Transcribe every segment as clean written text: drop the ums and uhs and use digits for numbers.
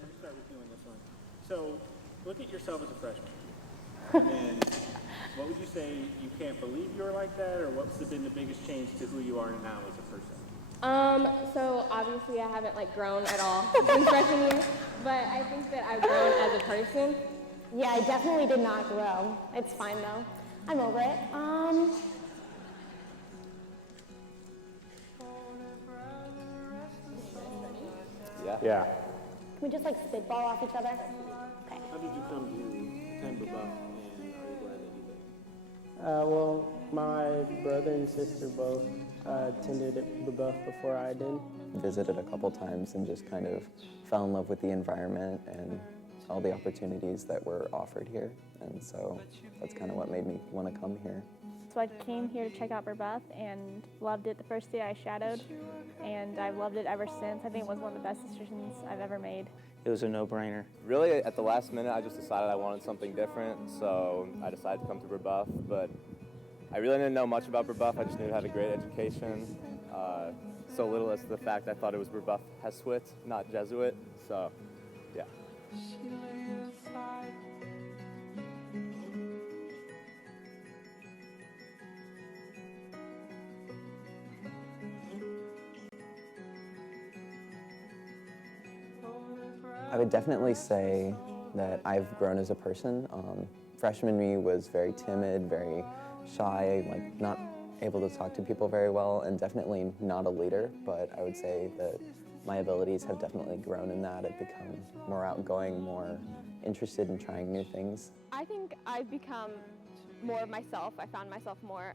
let me start with you on this one. So, look at yourself as a freshman. And then, what would you say you can't believe you're like that, or what's been the biggest change to who you are now as a person? So obviously I haven't grown at all since freshman year, but I think that I've grown as a person. Yeah, I definitely did not grow. It's fine though. I'm over it. Yeah. Can we just spitball off each other? Okay. How did you come to attend Brebeuf, and are you glad that you did? Well, my brother and sister both attended Brebeuf before I did. Visited a couple times and just kind of fell in love with the environment and all the opportunities that were offered here. And so that's kind of what made me want to come here. So I came here to check out Brebeuf and loved it the first day I shadowed, and I've loved it ever since. I think it was one of the best decisions I've ever made. It was a no-brainer. Really, at the last minute, I just decided I wanted something different, so I decided to come to Brebeuf. But I really didn't know much about Brebeuf. I just knew it had a great education. So little as to the fact I thought it was Brebeuf Jesuit, not Jesuit. So, yeah. I would definitely say that I've grown as a person. Freshman me was very timid, very shy, not able to talk to people very well, and definitely not a leader, but I would say that my abilities have definitely grown in that. I've become more outgoing, more interested in trying new things. I think I've become more of myself. I found myself more.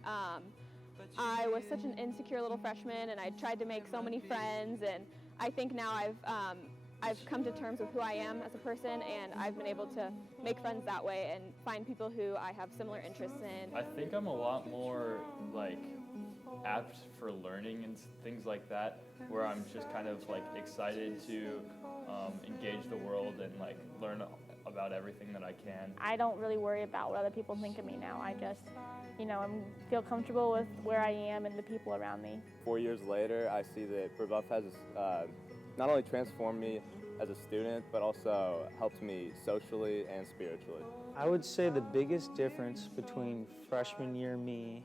I was such an insecure little freshman, and I tried to make so many friends, and I think now I've come to terms with who I am as a person, and I've been able to make friends that way and find people who I have similar interests in. I think I'm a lot more apt for learning and things like that, where I'm just kind of excited to engage the world and learn about everything that I can. I don't really worry about what other people think of me now. I just, I feel comfortable with where I am and the people around me. 4 years later, I see that Brebeuf has not only transformed me as a student, but also helped me socially and spiritually. I would say the biggest difference between freshman year me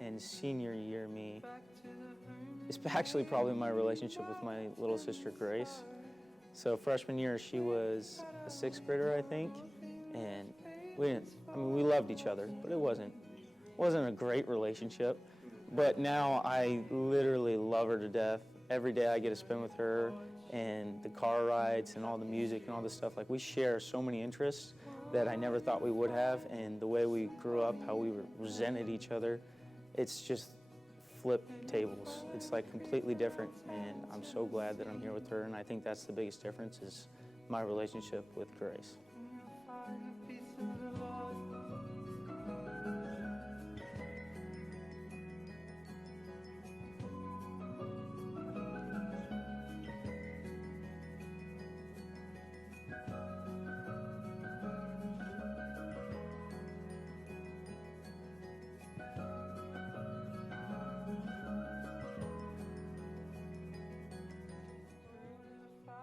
and senior year me is actually probably my relationship with my little sister Grace. So freshman year, she was a 6th grader, I think, and we loved each other, but it wasn't a great relationship. But now I literally love her to death. Every day I get to spend with her, and the car rides and all the music and all this stuff. We share so many interests that I never thought we would have, and the way we grew up, how we resented each other, it's just flip tables. It's completely different, and I'm so glad that I'm here with her, and I think that's the biggest difference is my relationship with Grace.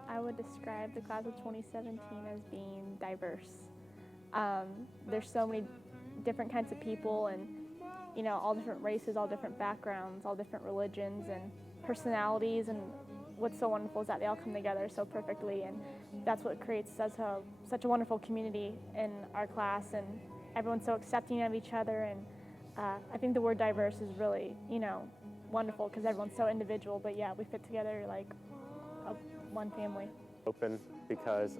I would describe the class of 2017 as being diverse. There's so many different kinds of people, and all different races, all different backgrounds, all different religions and personalities, and what's so wonderful is that they all come together so perfectly, and that's what creates such a wonderful community in our class, and everyone's so accepting of each other, and I think the word diverse is really, wonderful because everyone's so individual, but yeah, we fit together like one family. Open because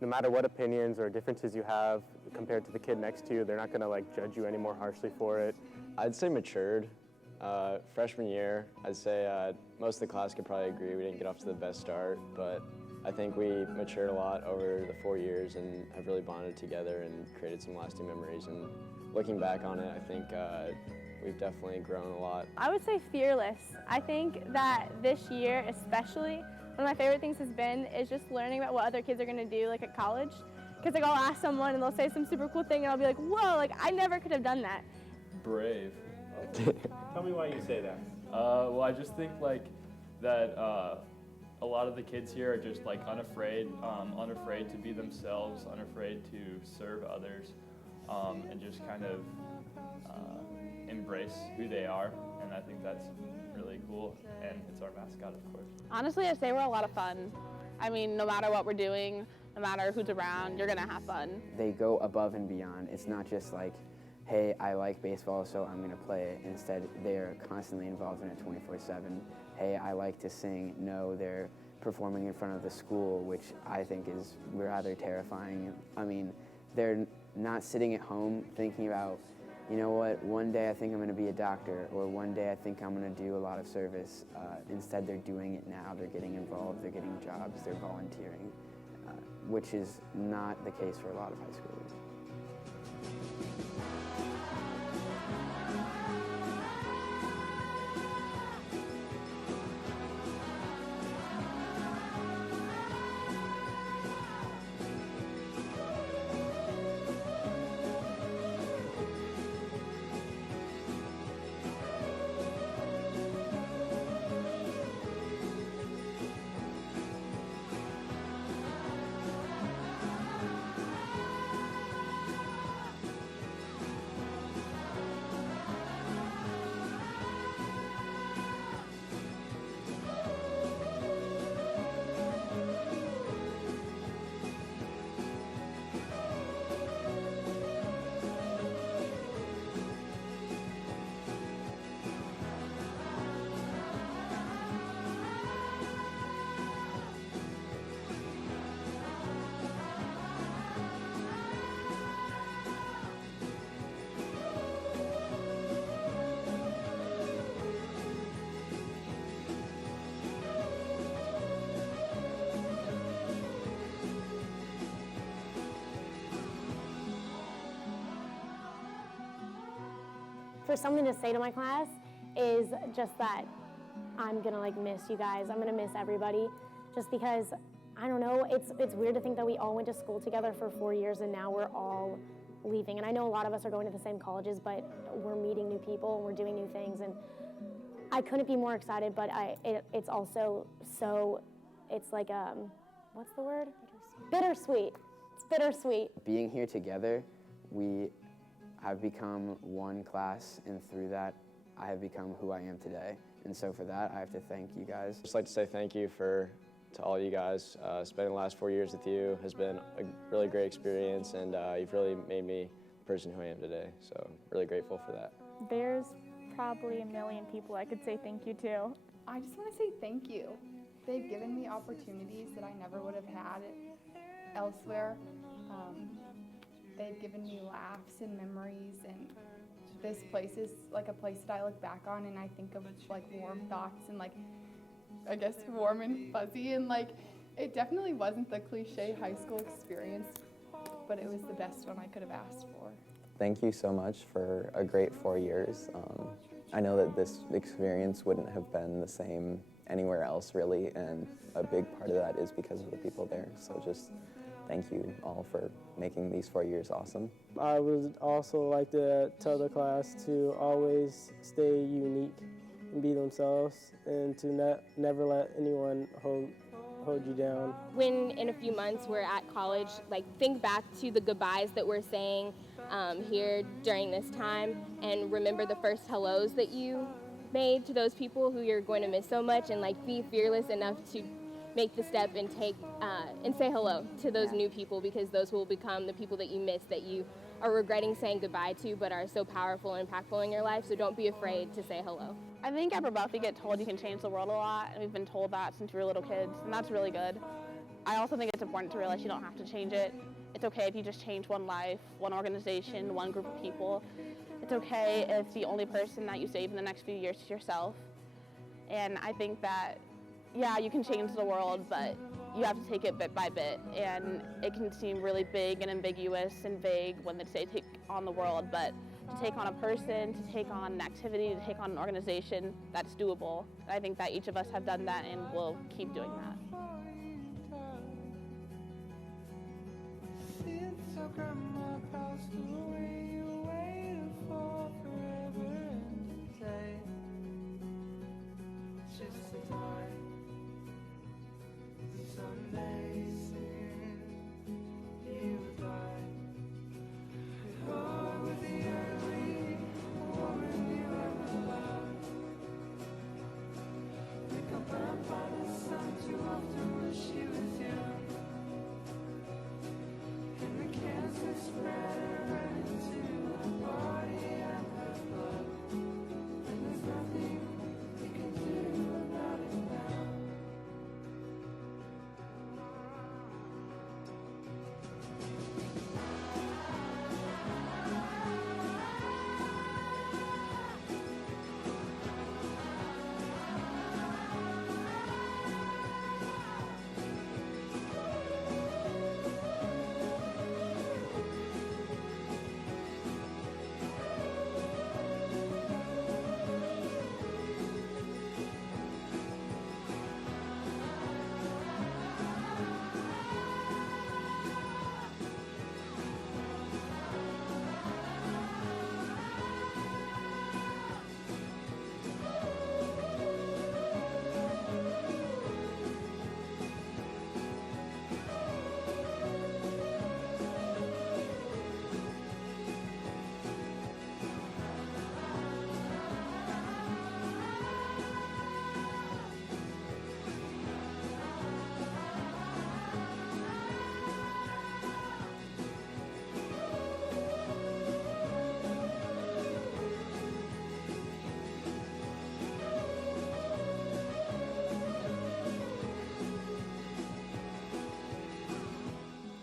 no matter what opinions or differences you have compared to the kid next to you, they're not going to judge you any more harshly for it. I'd say matured. Freshman year, I'd say most of the class could probably agree we didn't get off to the best start, but I think we matured a lot over the 4 years and have really bonded together and created some lasting memories. And looking back on it, I think we've definitely grown a lot. I would say fearless. I think that this year especially, one of my favorite things has been is just learning about what other kids are going to do at college. Because I'll ask someone and they'll say some super cool thing and I'll be like, whoa, I never could have done that. Brave. Tell me why you say that. Well, I just think that a lot of the kids here are just like unafraid to be themselves, unafraid to serve others, and just kind of embrace who they are. And I think that's really cool, and it's our mascot, of course. Honestly, I'd say we're a lot of fun. I mean, no matter what we're doing, no matter who's around, you're gonna have fun. They go above and beyond. It's not just like, hey, I like baseball, so I'm gonna play it. Instead, they're constantly involved in it 24/7. Hey, I like to sing. No, they're performing in front of the school, which I think is rather terrifying. I mean, they're not sitting at home thinking about, you know what, one day I think I'm going to be a doctor, or one day I think I'm going to do a lot of service. Instead, they're doing it now. They're getting involved, they're getting jobs, they're volunteering, which is not the case for a lot of high schoolers. For something to say to my class is just that I'm gonna like miss you guys. I'm gonna miss everybody, just because I don't know. It's weird to think that we all went to school together for 4 years and now we're all leaving. And I know a lot of us are going to the same colleges, but we're meeting new people and we're doing new things. And I couldn't be more excited. But it's also so it's like what's the word? Bittersweet. It's bittersweet. Being here together, we have become one class, and through that, I have become who I am today. And so for that, I have to thank you guys. I'd just like to say thank you to all you guys. Spending the last 4 years with you has been a really great experience, and you've really made me the person who I am today. So really grateful for that. There's probably a million people I could say thank you to. I just want to say thank you. They've given me opportunities that I never would have had elsewhere. They've given me laughs and memories, and this place is like a place that I look back on and I think of like warm thoughts and like, I guess, warm and fuzzy, and like it definitely wasn't the cliche high school experience, but it was the best one I could have asked for. Thank you so much for a great 4 years. I know that this experience wouldn't have been the same anywhere else really, and a big part of that is because of the people there. So just thank you all for making these 4 years awesome. I would also like to tell the class to always stay unique and be themselves, and to never let anyone hold you down. When in a few months we're at college, like think back to the goodbyes that we're saying here during this time, and remember the first hellos that you made to those people who you're going to miss so much, and like be fearless enough to make the step and take and say hello to those new people, because those will become the people that you miss, that you are regretting saying goodbye to, but are so powerful and impactful in your life. So don't be afraid to say hello. I think at Brebeuf we get told you can change the world a lot, and we've been told that since we were little kids, and that's really good. I also think it's important to realize you don't have to change it. It's okay if you just change one life, one organization, one group of people. It's okay if the only person that you save in the next few years is yourself. And I think that, yeah, you can change the world, but you have to take it bit by bit. And it can seem really big and ambiguous and vague when they say take on the world, but to take on a person, to take on an activity, to take on an organization, that's doable. And I think that each of us have done that and will keep doing that.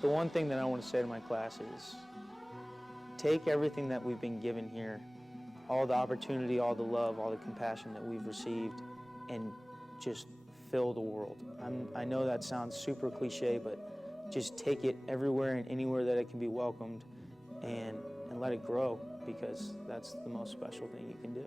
the one thing that I want to say to my class is take everything that we've been given here, all the opportunity, all the love, all the compassion that we've received, and just fill the world. I know that sounds super cliche, but just take it everywhere and anywhere that it can be welcomed, and let it grow, because that's the most special thing you can do.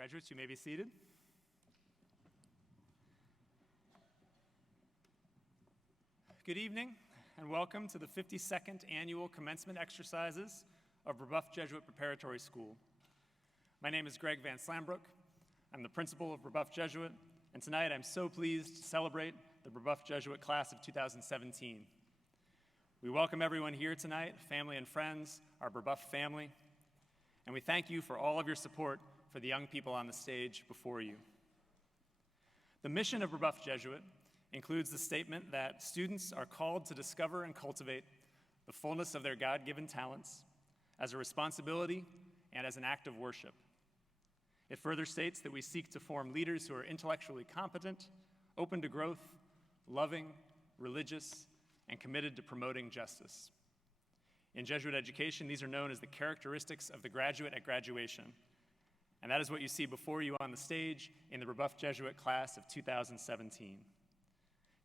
Graduates, you may be seated. Good evening, and welcome to the 52nd Annual Commencement Exercises of Brebeuf Jesuit Preparatory School. My name is Greg Van Slambrook. I'm the principal of Brebeuf Jesuit, and tonight I'm so pleased to celebrate the Brebeuf Jesuit class of 2017. We welcome everyone here tonight, family and friends, our Brebeuf family, and we thank you for all of your support for the young people on the stage before you. The mission of Brebeuf Jesuit includes the statement that students are called to discover and cultivate the fullness of their God-given talents as a responsibility and as an act of worship. It further states that we seek to form leaders who are intellectually competent, open to growth, loving, religious, and committed to promoting justice. In Jesuit education, these are known as the characteristics of the graduate at graduation. And that is what you see before you on the stage in the Brebeuf Jesuit class of 2017.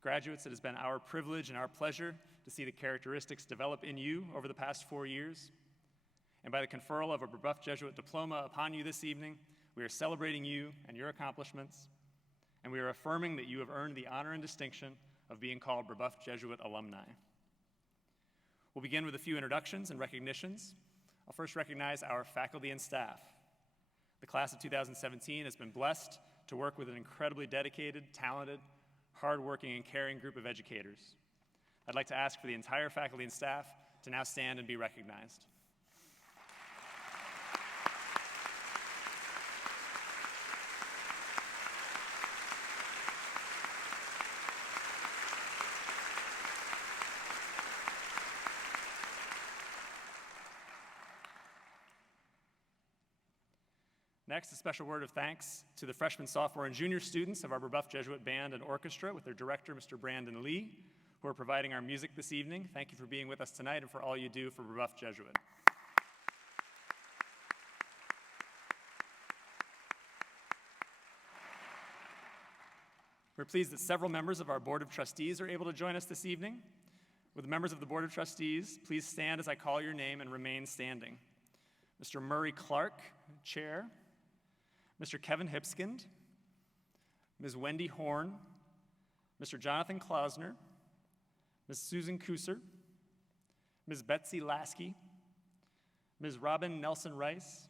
Graduates, it has been our privilege and our pleasure to see the characteristics develop in you over the past 4 years. And by the conferral of a Brebeuf Jesuit diploma upon you this evening, we are celebrating you and your accomplishments, and we are affirming that you have earned the honor and distinction of being called Brebeuf Jesuit alumni. We'll begin with a few introductions and recognitions. I'll first recognize our faculty and staff. The class of 2017 has been blessed to work with an incredibly dedicated, talented, hardworking, and caring group of educators. I'd like to ask for the entire faculty and staff to now stand and be recognized. Next, a special word of thanks to the freshman, sophomore, and junior students of our Brebeuf Jesuit Band and Orchestra with their director, Mr. Brandon Lee, who are providing our music this evening. Thank you for being with us tonight and for all you do for Brebeuf Jesuit. We're pleased that several members of our Board of Trustees are able to join us this evening. Will the members of the Board of Trustees please stand as I call your name and remain standing? Mr. Murray Clark, Chair. Mr. Kevin Hipskind, Ms. Wendy Horn, Mr. Jonathan Klausner, Ms. Susan Kuser, Ms. Betsy Lasky, Ms. Robin Nelson Rice,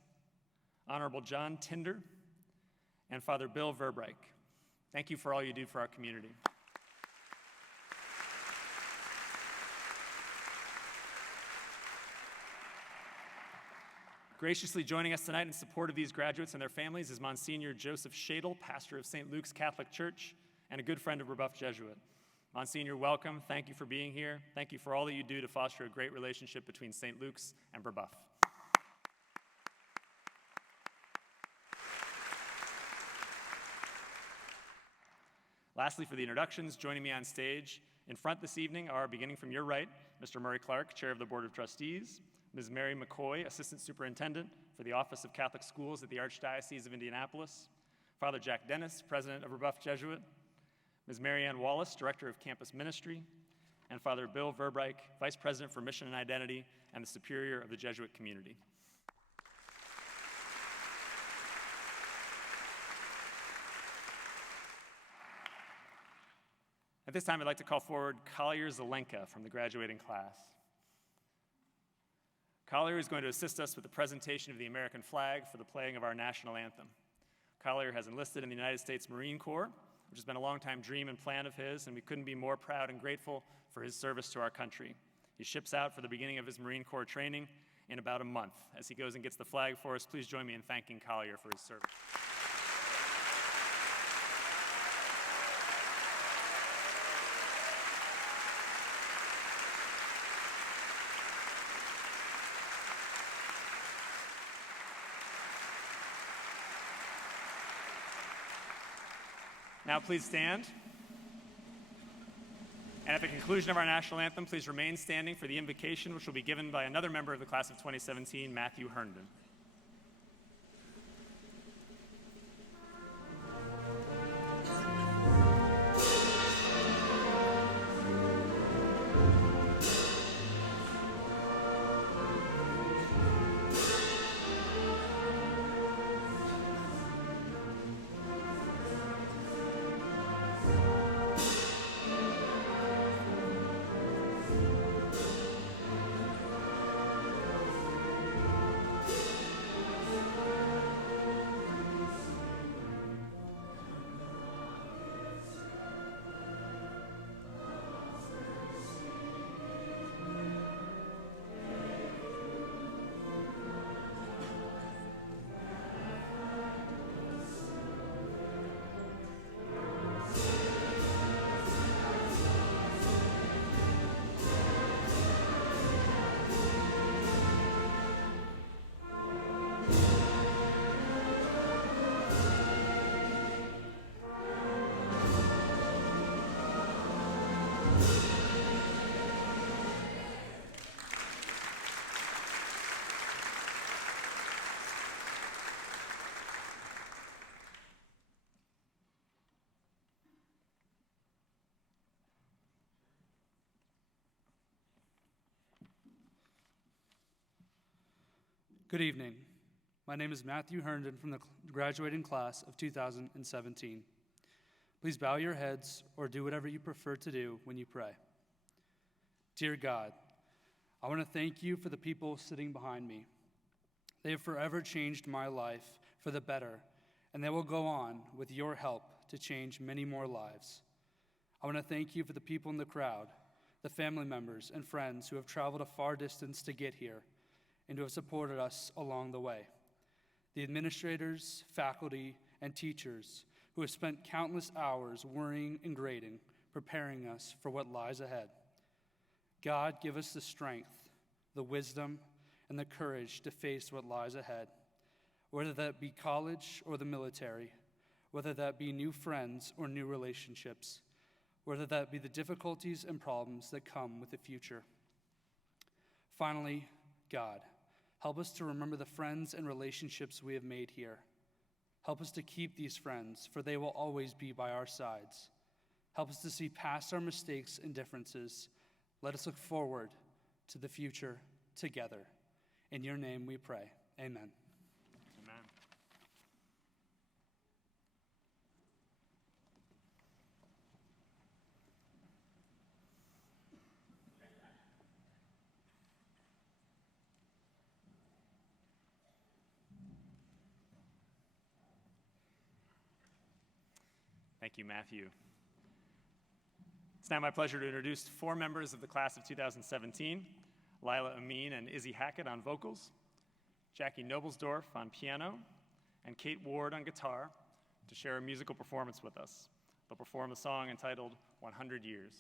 Honorable John Tinder, and Father Bill Verbeek. Thank you for all you do for our community. Graciously joining us tonight in support of these graduates and their families is Monsignor Joseph Shadle, pastor of St. Luke's Catholic Church and a good friend of Brebeuf Jesuit. Monsignor, welcome. Thank you for being here. Thank you for all that you do to foster a great relationship between St. Luke's and Brebeuf. Lastly, for the introductions, joining me on stage in front this evening are, beginning from your right, Mr. Murray Clark, Chair of the Board of Trustees, Ms. Mary McCoy, Assistant Superintendent for the Office of Catholic Schools at the Archdiocese of Indianapolis, Father Jack Dennis, President of Brebeuf Jesuit, Ms. Mary Ann Wallace, Director of Campus Ministry, and Father Bill Verbeek, Vice President for Mission and Identity and the Superior of the Jesuit Community. At this time, I'd like to call forward Collier Zelenka from the graduating class. Collier is going to assist us with the presentation of the American flag for the playing of our national anthem. Collier has enlisted in the United States Marine Corps, which has been a long-time dream and plan of his, and we couldn't be more proud and grateful for his service to our country. He ships out for the beginning of his Marine Corps training in about a month. As he goes and gets the flag for us, please join me in thanking Collier for his service. Now please stand. And at the conclusion of our national anthem, please remain standing for the invocation, which will be given by another member of the class of 2017, Matthew Herndon. Good evening. My name is Matthew Herndon from the graduating class of 2017. Please bow your heads or do whatever you prefer to do when you pray. Dear God, I want to thank you for the people sitting behind me. They have forever changed my life for the better, and they will go on with your help to change many more lives. I want to thank you for the people in the crowd, the family members and friends who have traveled a far distance to get here and who have supported us along the way. The administrators, faculty, and teachers who have spent countless hours worrying and grading, preparing us for what lies ahead. God, give us the strength, the wisdom, and the courage to face what lies ahead, whether that be college or the military, whether that be new friends or new relationships, whether that be the difficulties and problems that come with the future. Finally, God, help us to remember the friends and relationships we have made here. Help us to keep these friends, for they will always be by our sides. Help us to see past our mistakes and differences. Let us look forward to the future together. In your name we pray. Amen. Amen. Thank you, Matthew. It's now my pleasure to introduce 4 members of the class of 2017, Lila Amin and Izzy Hackett on vocals, Jackie Noblesdorf on piano, and Kate Ward on guitar to share a musical performance with us. They'll perform a song entitled 100 Years.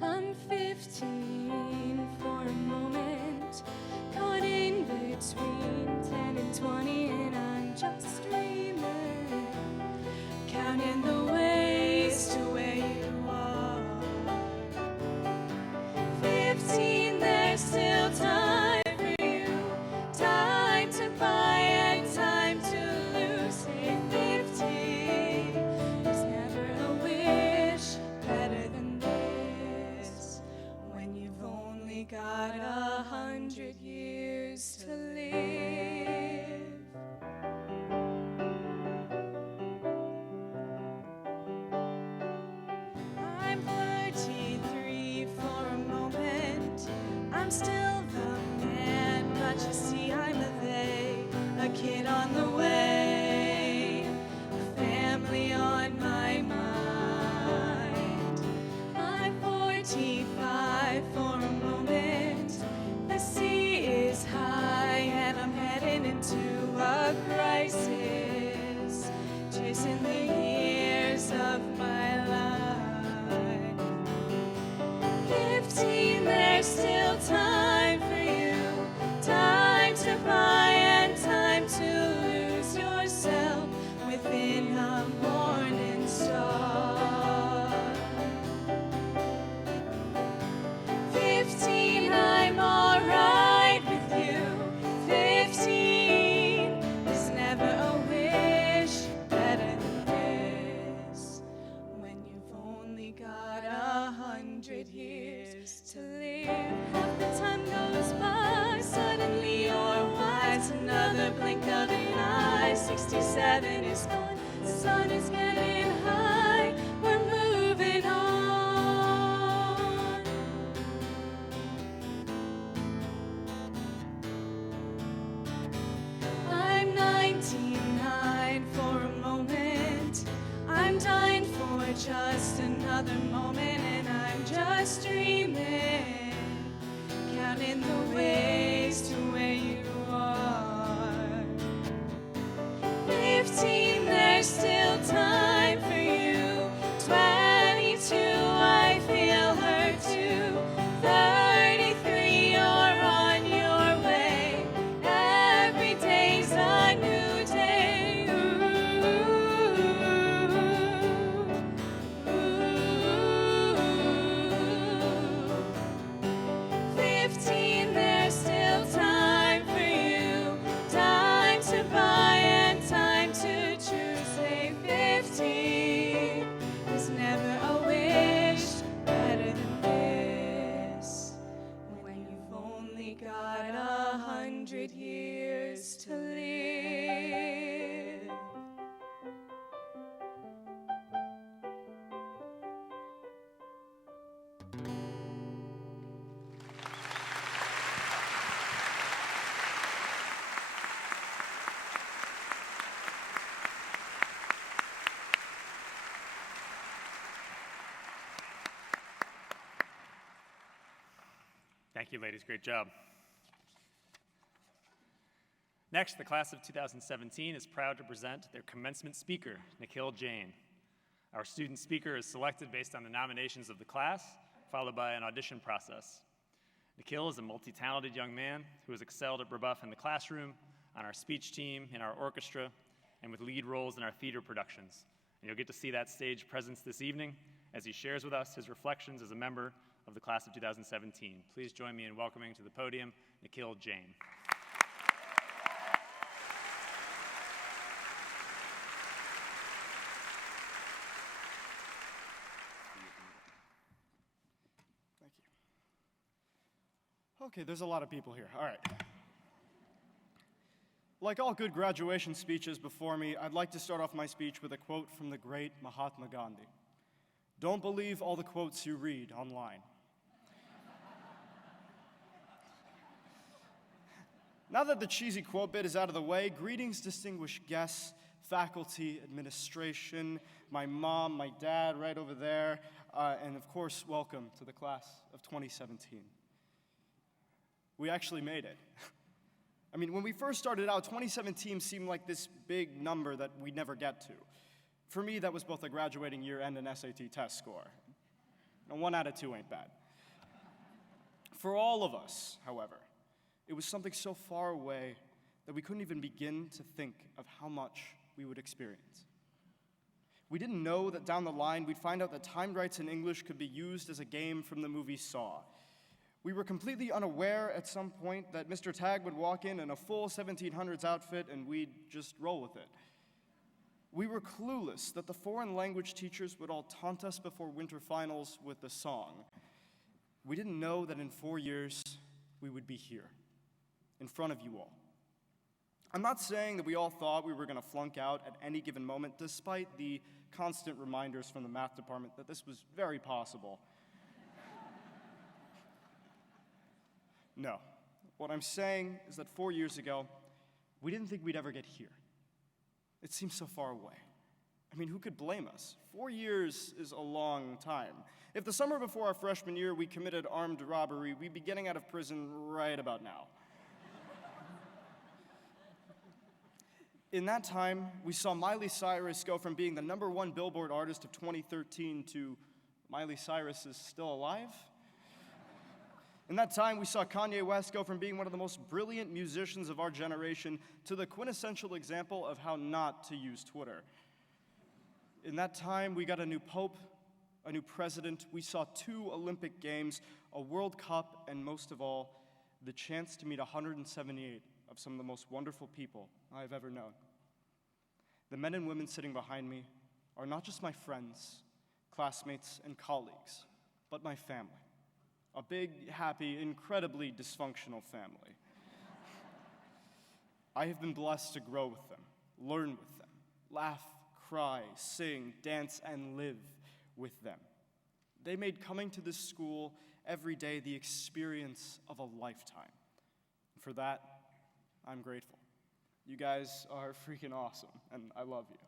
I'm 15 for a moment, caught in between 10 and 20, and I'm just dreaming, counting the ways to where you are. 15, there's still time for you, time to buy and time to lose. Hey, 15 is never a wish better than this, when you've only got 100 years to live. I'm 33 for a moment, I'm still the man, but you see I'm a they, a kid on the way, a family on my mind. I'm 45 for a moment, the sea is high and I'm heading into a crisis, chasing the years of my life. 15, there's still time for you, time to buy and time to lose yourself within a morning star. 15, I'm alright with you. 15, there's never a wish better than this, when you've only got 100 years to live. Half the time goes by, suddenly you're wise, another blink of an eye. 67 is gone, the sun is getting high, we're moving on. I'm 99 for a moment, I'm dying for just another moment, and I'm just dreaming, counting the ways to where you are. 15, there's still time for 100 years to live. Thank you, ladies. Great job. Next, the class of 2017 is proud to present their commencement speaker, Nikhil Jain. Our student speaker is selected based on the nominations of the class, followed by an audition process. Nikhil is a multi-talented young man who has excelled at Brebeuf in the classroom, on our speech team, in our orchestra, and with lead roles in our theater productions. And you'll get to see that stage presence this evening as he shares with us his reflections as a member of the class of 2017. Please join me in welcoming to the podium Nikhil Jain. Thank you. Okay, there's a lot of people here. All right. Like all good graduation speeches before me, I'd like to start off my speech with a quote from the great Mahatma Gandhi. Don't believe all the quotes you read online. Now that the cheesy quote bit is out of the way, greetings, distinguished guests, faculty, administration, my mom, my dad right over there, and of course, welcome to the class of 2017. We actually made it. I mean, when we first started out, 2017 seemed like this big number that we'd never get to. For me, that was both a graduating year and an SAT test score. And 1 out of 2 ain't bad. For all of us, however, it was something so far away that we couldn't even begin to think of how much we would experience. We didn't know that down the line we'd find out that timed rights in English could be used as a game from the movie Saw. We were completely unaware at some point that Mr. Tag would walk in a full 1700s outfit and we'd just roll with it. We were clueless that the foreign language teachers would all taunt us before winter finals with the song. We didn't know that in 4 years we would be here, in front of you all. I'm not saying that we all thought we were going to flunk out at any given moment, despite the constant reminders from the math department that this was very possible. No. What I'm saying is that 4 years ago, we didn't think we'd ever get here. It seems so far away. I mean, who could blame us? 4 years is a long time. If the summer before our freshman year we committed armed robbery, we'd be getting out of prison right about now. In that time, we saw Miley Cyrus go from being the #1 Billboard artist of 2013 to Miley Cyrus is still alive. In that time, we saw Kanye West go from being one of the most brilliant musicians of our generation to the quintessential example of how not to use Twitter. In that time, we got a new pope, a new president, we saw 2 Olympic Games, a World Cup, and most of all, the chance to meet 178 of some of the most wonderful people I've ever known. The men and women sitting behind me are not just my friends, classmates, and colleagues, but my family. A big, happy, incredibly dysfunctional family. I have been blessed to grow with them, learn with them, laugh, cry, sing, dance, and live with them. They made coming to this school every day the experience of a lifetime. For that, I'm grateful. You guys are freaking awesome, and I love you.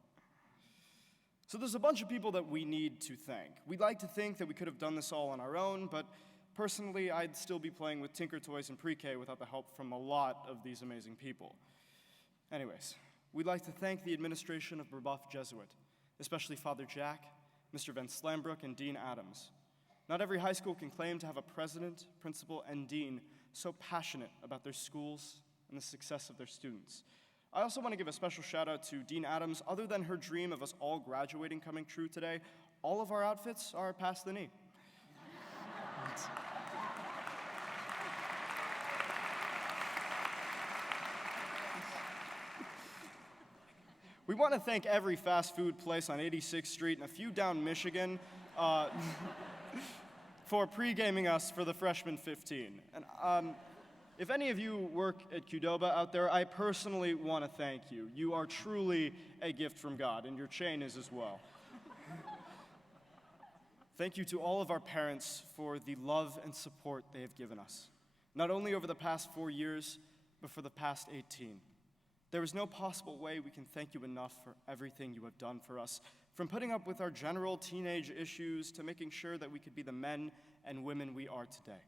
So there's a bunch of people that we need to thank. We'd like to think that we could have done this all on our own, but personally, I'd still be playing with Tinker Toys in pre-K without the help from a lot of these amazing people. Anyways, we'd like to thank the administration of Brebeuf Jesuit, especially Father Jack, Mr. Van Slambrook, and Dean Adams. Not every high school can claim to have a president, principal, and dean so passionate about their schools and the success of their students. I also want to give a special shout out to Dean Adams. Other than her dream of us all graduating coming true today, all of our outfits are past the knee. We want to thank every fast food place on 86th Street and a few down Michigan for pre-gaming us for the freshman 15. And If any of you work at Qdoba out there, I personally want to thank you. You are truly a gift from God, and your chain is as well. Thank you to all of our parents for the love and support they have given us, not only over the past 4 years, but for the past 18. There is no possible way we can thank you enough for everything you have done for us, from putting up with our general teenage issues to making sure that we could be the men and women we are today.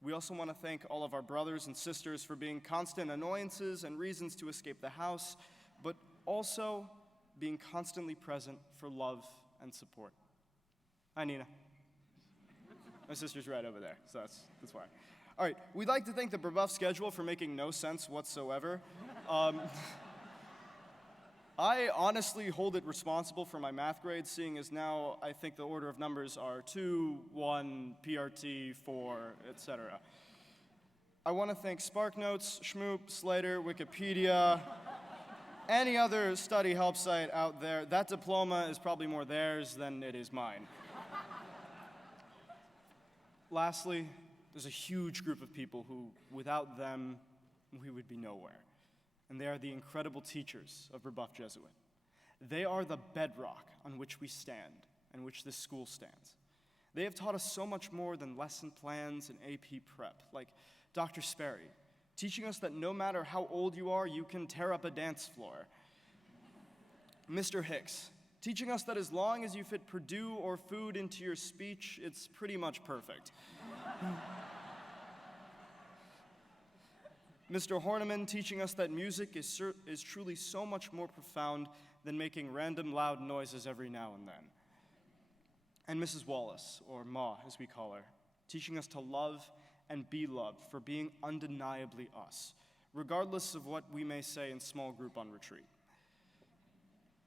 We also want to thank all of our brothers and sisters for being constant annoyances and reasons to escape the house, but also being constantly present for love and support. Hi, Nina. My sister's right over there, so that's why. All right, we'd like to thank the Brebeuf schedule for making no sense whatsoever. I honestly hold it responsible for my math grades, seeing as now I think the order of numbers are 2, 1, PRT, 4, etc. I want to thank SparkNotes, Schmoop, Slater, Wikipedia, any other study help site out there. That diploma is probably more theirs than it is mine. Lastly, there's a huge group of people who, without them, we would be nowhere. And they are the incredible teachers of Brebeuf Jesuit. They are the bedrock on which we stand and which this school stands. They have taught us so much more than lesson plans and AP prep, like Dr. Sperry, teaching us that no matter how old you are, you can tear up a dance floor. Mr. Hicks, teaching us that as long as you fit Purdue or food into your speech, it's pretty much perfect. Mr. Horniman teaching us that music is truly so much more profound than making random loud noises every now and then. And Mrs. Wallace, or Ma as we call her, teaching us to love and be loved for being undeniably us, regardless of what we may say in small group on retreat.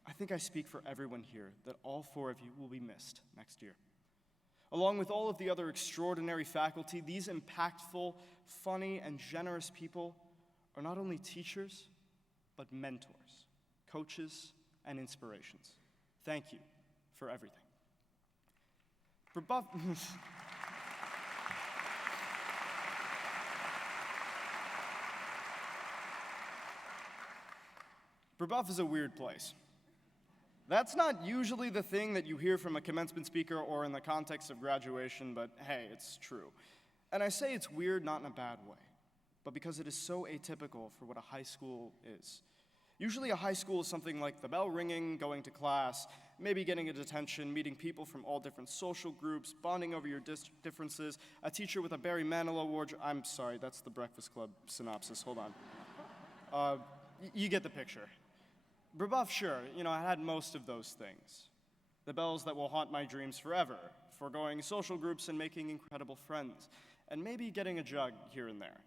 I think I speak for everyone here that all 4 of you will be missed next year. Along with all of the other extraordinary faculty, these impactful, funny, and generous people are not only teachers, but mentors, coaches, and inspirations. Thank you for everything. Brebeuf is a weird place. That's not usually the thing that you hear from a commencement speaker or in the context of graduation, but hey, it's true. And I say it's weird not in a bad way, but because it is so atypical for what a high school is. Usually a high school is something like the bell ringing, going to class, maybe getting a detention, meeting people from all different social groups, bonding over your differences, a teacher with a Barry Manilow award. I'm sorry, that's the Breakfast Club synopsis, hold on. You get the picture. Brebeuf, sure, I had most of those things. The bells that will haunt my dreams forever, foregoing social groups and making incredible friends, and maybe getting a jug here and there.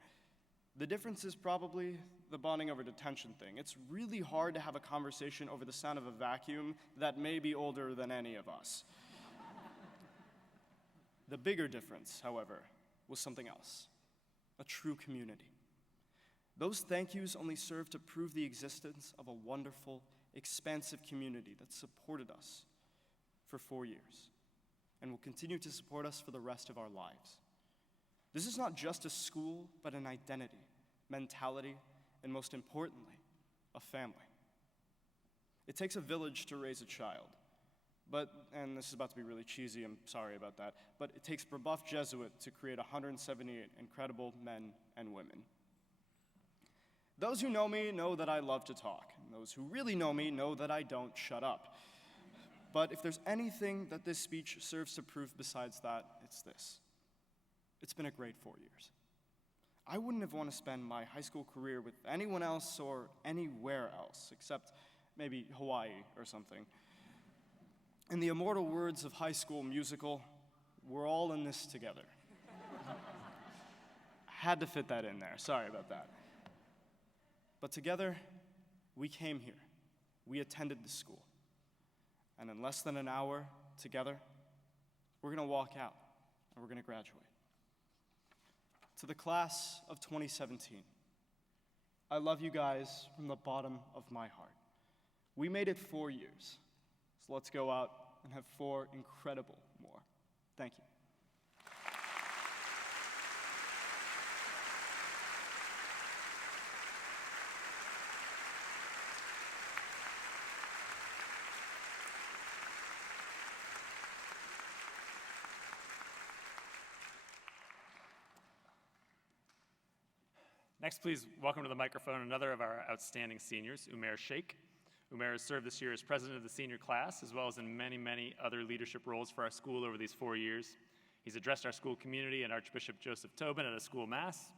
The difference is probably the bonding over detention thing. It's really hard to have a conversation over the sound of a vacuum that may be older than any of us. The bigger difference, however, was something else, a true community. Those thank yous only serve to prove the existence of a wonderful, expansive community that supported us for 4 years and will continue to support us for the rest of our lives. This is not just a school, but an identity, mentality, and most importantly, a family. It takes a village to raise a child, and this is about to be really cheesy, I'm sorry about that, but it takes Brebeuf Jesuit to create 178 incredible men and women. Those who know me know that I love to talk, and those who really know me know that I don't shut up. But if there's anything that this speech serves to prove besides that, it's this. It's been a great 4 years. I wouldn't have wanted to spend my high school career with anyone else or anywhere else, except maybe Hawaii or something. In the immortal words of High School Musical, we're all in this together. Had to fit that in there, sorry about that. But together, we came here. We attended the school. And in less than an hour, together, we're going to walk out and we're going to graduate. To the class of 2017, I love you guys from the bottom of my heart. We made it 4 years, so let's go out and have 4 incredible more. Thank you. Next, please welcome to the microphone another of our outstanding seniors, Umair Sheikh. Umair has served this year as president of the senior class, as well as in many, many other leadership roles for our school over these 4 years. He's addressed our school community and Archbishop Joseph Tobin at a school mass.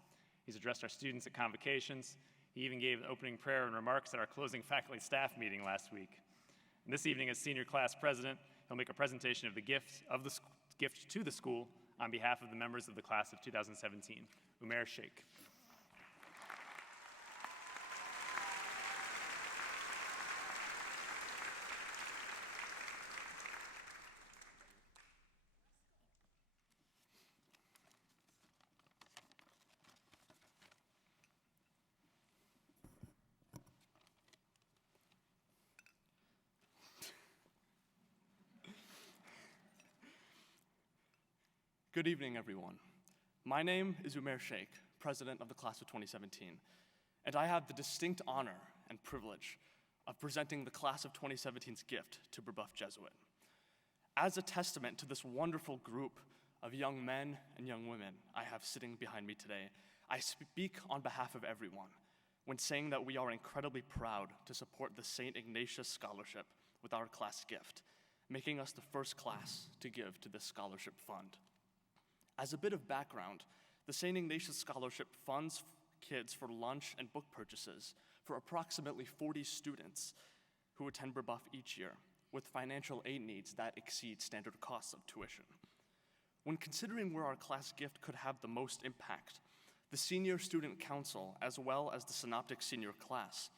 He's addressed our students at convocations. He even gave an opening prayer and remarks at our closing faculty staff meeting last week. And this evening, as senior class president, he'll make a presentation of the gift to the school on behalf of the members of the class of 2017. Umair Sheikh. Good evening, everyone. My name is Umair Sheikh, president of the class of 2017, and I have the distinct honor and privilege of presenting the class of 2017's gift to Brebeuf Jesuit. As a testament to this wonderful group of young men and young women I have sitting behind me today, I speak on behalf of everyone when saying that we are incredibly proud to support the St. Ignatius Scholarship with our class gift, making us the first class to give to this scholarship fund. As a bit of background, the St. Ignatius Scholarship funds kids for lunch and book purchases for approximately 40 students who attend Brebeuf each year, with financial aid needs that exceed standard costs of tuition. When considering where our class gift could have the most impact, the Senior Student Council, as well as the Synoptic Senior class,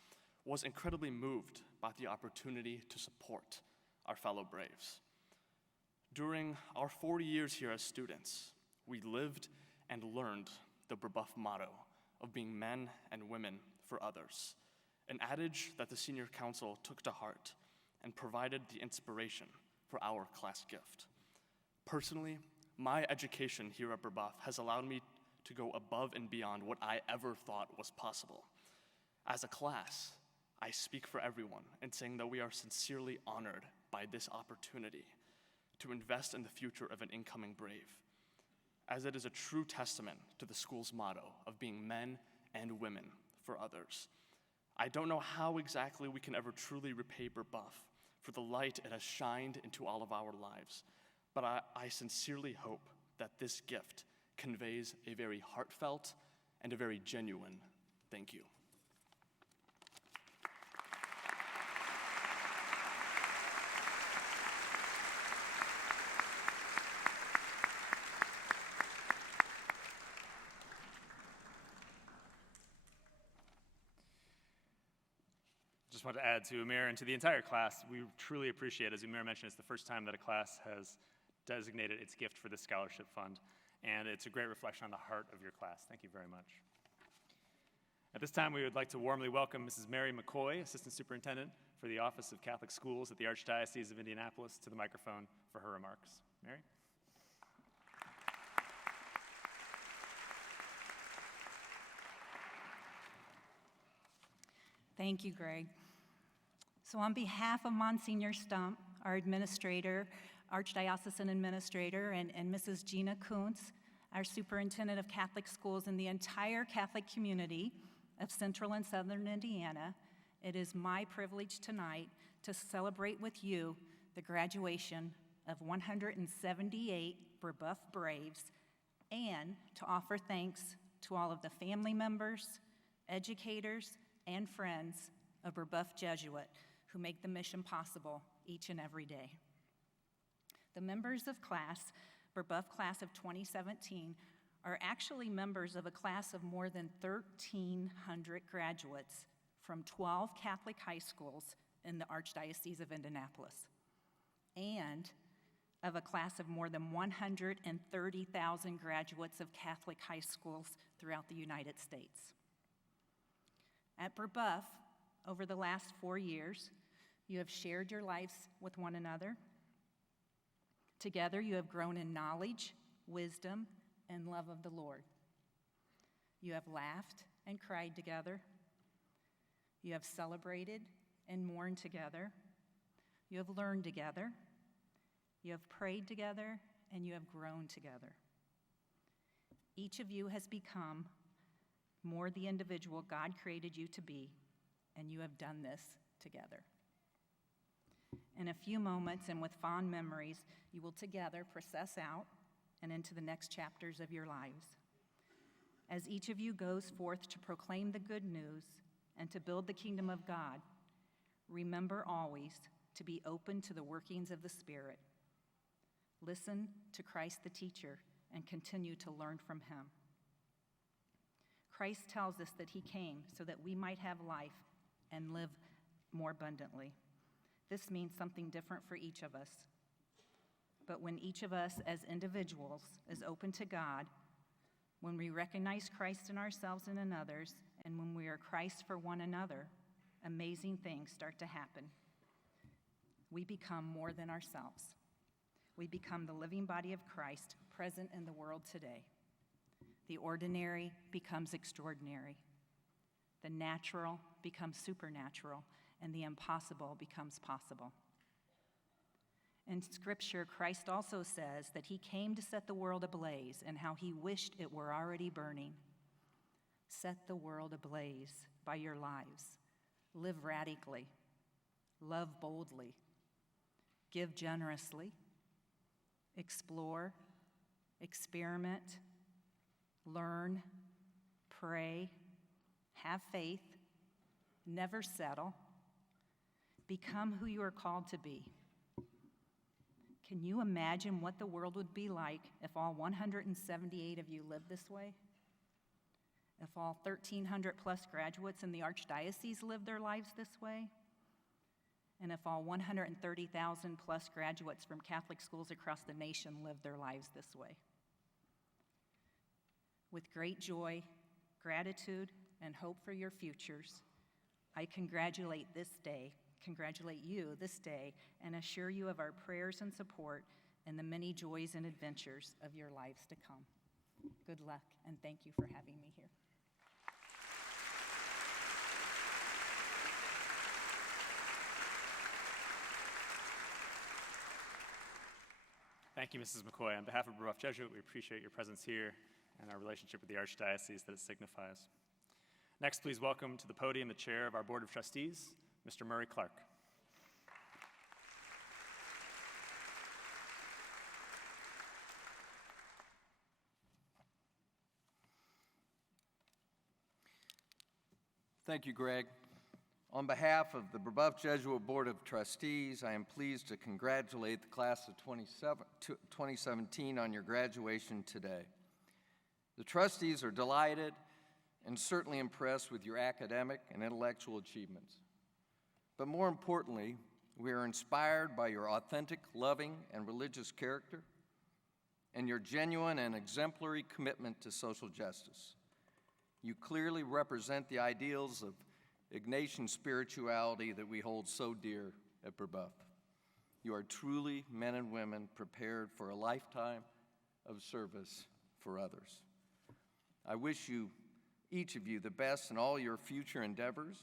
was incredibly moved by the opportunity to support our fellow Braves. During our 4 years here as students, we lived and learned the Brebeuf motto of being men and women for others, an adage that the Senior Council took to heart and provided the inspiration for our class gift. Personally, my education here at Brebeuf has allowed me to go above and beyond what I ever thought was possible. As a class, I speak for everyone in saying that we are sincerely honored by this opportunity to invest in the future of an incoming Brave, as it is a true testament to the school's motto of being men and women for others. I don't know how exactly we can ever truly repay Brebeuf for the light it has shined into all of our lives, but I sincerely hope that this gift conveys a very heartfelt and a very genuine thank you. Just want to add to Umair and to the entire class, we truly appreciate, as Umair mentioned, it's the first time that a class has designated its gift for the scholarship fund, and it's a great reflection on the heart of your class. Thank you very much. At this time, we would like to warmly welcome Mrs. Mary McCoy, Assistant Superintendent for the Office of Catholic Schools at the Archdiocese of Indianapolis, to the microphone for her remarks. Mary? Thank you, Greg. So on behalf of Monsignor Stump, our administrator, Archdiocesan administrator, and Mrs. Gina Kuntz, our superintendent of Catholic schools, and the entire Catholic community of Central and Southern Indiana, it is my privilege tonight to celebrate with you the graduation of 178 Brebeuf Braves and to offer thanks to all of the family members, educators, and friends of Brebeuf Jesuit who make the mission possible each and every day. The members of class, Brebeuf class of 2017, are actually members of a class of more than 1,300 graduates from 12 Catholic high schools in the Archdiocese of Indianapolis, and of a class of more than 130,000 graduates of Catholic high schools throughout the United States. At Brebeuf, over the last 4 years, you have shared your lives with one another. Together, you have grown in knowledge, wisdom, and love of the Lord. You have laughed and cried together. You have celebrated and mourned together. You have learned together. You have prayed together, and you have grown together. Each of you has become more the individual God created you to be, and you have done this together. In a few moments and with fond memories, you will together process out and into the next chapters of your lives. As each of you goes forth to proclaim the good news and to build the kingdom of God, remember always to be open to the workings of the Spirit. Listen to Christ the teacher and continue to learn from him. Christ tells us that he came so that we might have life and live more abundantly. This means something different for each of us. But when each of us as individuals is open to God, when we recognize Christ in ourselves and in others, and when we are Christ for one another, amazing things start to happen. We become more than ourselves. We become the living body of Christ present in the world today. The ordinary becomes extraordinary. The natural becomes supernatural, and the impossible becomes possible. In Scripture, Christ also says that he came to set the world ablaze and how he wished it were already burning. Set the world ablaze by your lives. Live radically. Love boldly. Give generously. Explore. Experiment. Learn. Pray. Have faith. Never settle. Become who you are called to be. Can you imagine what the world would be like if all 178 of you lived this way? If all 1,300 plus graduates in the Archdiocese lived their lives this way? And if all 130,000 plus graduates from Catholic schools across the nation lived their lives this way? With great joy, gratitude, and hope for your futures, I congratulate you this day, and assure you of our prayers and support in the many joys and adventures of your lives to come. Good luck, and thank you for having me here. Thank you, Mrs. McCoy. On behalf of Brebeuf Jesuit, we appreciate your presence here and our relationship with the Archdiocese that it signifies. Next, please welcome to the podium the chair of our Board of Trustees, Mr. Murray Clark. Thank you, Greg. On behalf of the Brebeuf Jesuit Board of Trustees, I am pleased to congratulate the class of 2017 on your graduation today. The trustees are delighted and certainly impressed with your academic and intellectual achievements. But more importantly, we are inspired by your authentic, loving, and religious character and your genuine and exemplary commitment to social justice. You clearly represent the ideals of Ignatian spirituality that we hold so dear at Brebeuf. You are truly men and women prepared for a lifetime of service for others. I wish you, each of you, the best in all your future endeavors,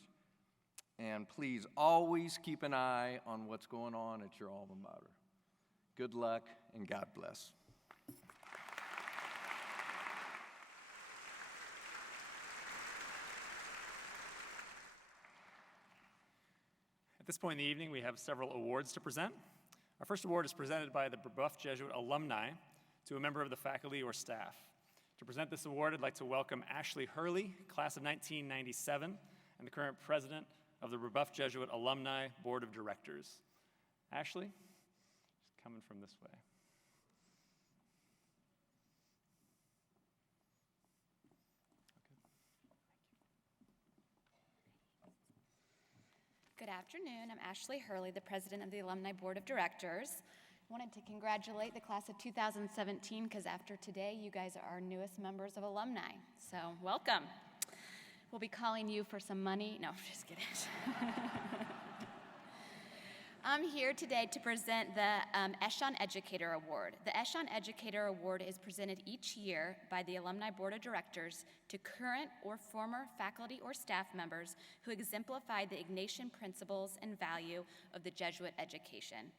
and please always keep an eye on what's going on at your alma mater. Good luck and God bless. At this point in the evening, we have several awards to present. Our first award is presented by the Brebeuf Jesuit alumni to a member of the faculty or staff. To present this award, I'd like to welcome Ashley Hurley, class of 1997, and the current president of the Brebeuf Jesuit Alumni Board of Directors. Ashley, just coming from this way. Good afternoon. I'm Ashley Hurley, the president of the Alumni Board of Directors. I wanted to congratulate the class of 2017 because after today, you guys are our newest members of alumni. So welcome. We'll be calling you for some money. No, just kidding. I'm here today to present the Eshon Educator Award. The Eshon Educator Award is presented each year by the Alumni Board of Directors to current or former faculty or staff members who exemplify the Ignatian principles and value of the Jesuit education.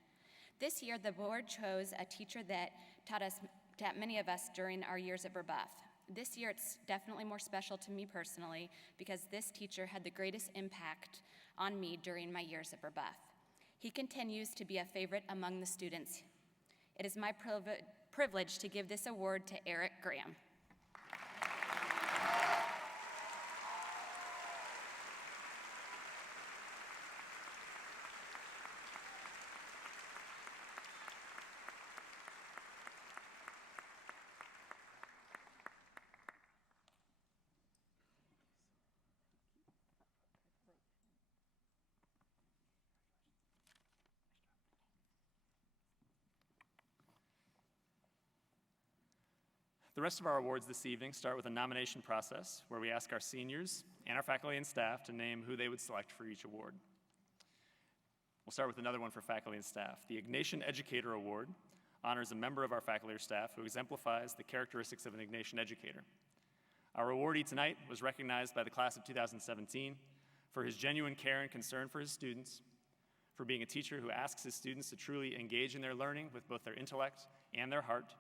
This year, the board chose a teacher that taught many of us during our years at Brebeuf. this year it's definitely more special to me personally because this teacher had the greatest impact on me during my years at Brebeuf. He continues to be a favorite among the students. It is my privilege to give this award to Eric Graham. The rest of our awards this evening start with a nomination process where we ask our seniors and our faculty and staff to name who they would select for each award. We'll start with another one for faculty and staff. The Ignatian Educator Award honors a member of our faculty or staff who exemplifies the characteristics of an Ignatian educator. Our awardee tonight was recognized by the class of 2017 for his genuine care and concern for his students, for being a teacher who asks his students to truly engage in their learning with both their intellect and their heart,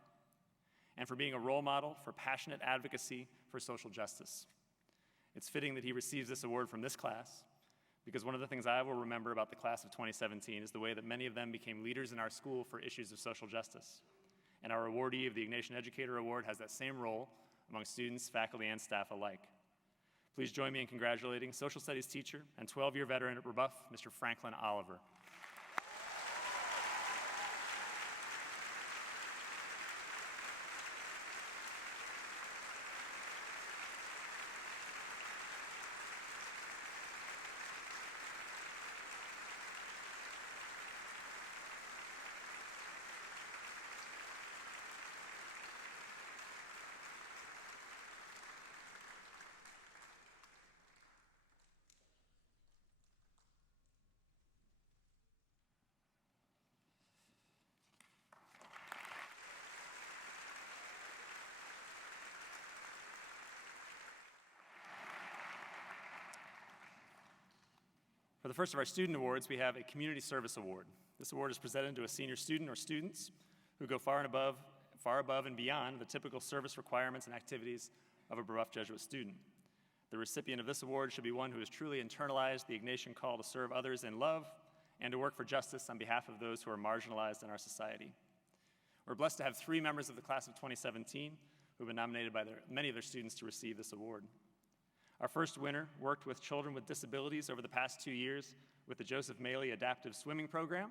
and for being a role model for passionate advocacy for social justice. It's fitting that he receives this award from this class, because one of the things I will remember about the class of 2017 is the way that many of them became leaders in our school for issues of social justice. And our awardee of the Ignatian Educator Award has that same role among students, faculty, and staff alike. Please join me in congratulating social studies teacher and 12-year veteran at Brebeuf, Mr. Franklin Oliver. For the first of our student awards, we have a Community Service Award. This award is presented to a senior student or students who go far above and beyond the typical service requirements and activities of a Brebeuf Jesuit student. The recipient of this award should be one who has truly internalized the Ignatian call to serve others in love and to work for justice on behalf of those who are marginalized in our society. We're blessed to have 3 members of the class of 2017 who have been nominated by many of their students to receive this award. Our first winner worked with children with disabilities over the past 2 years with the Joseph Maley Adaptive Swimming Program,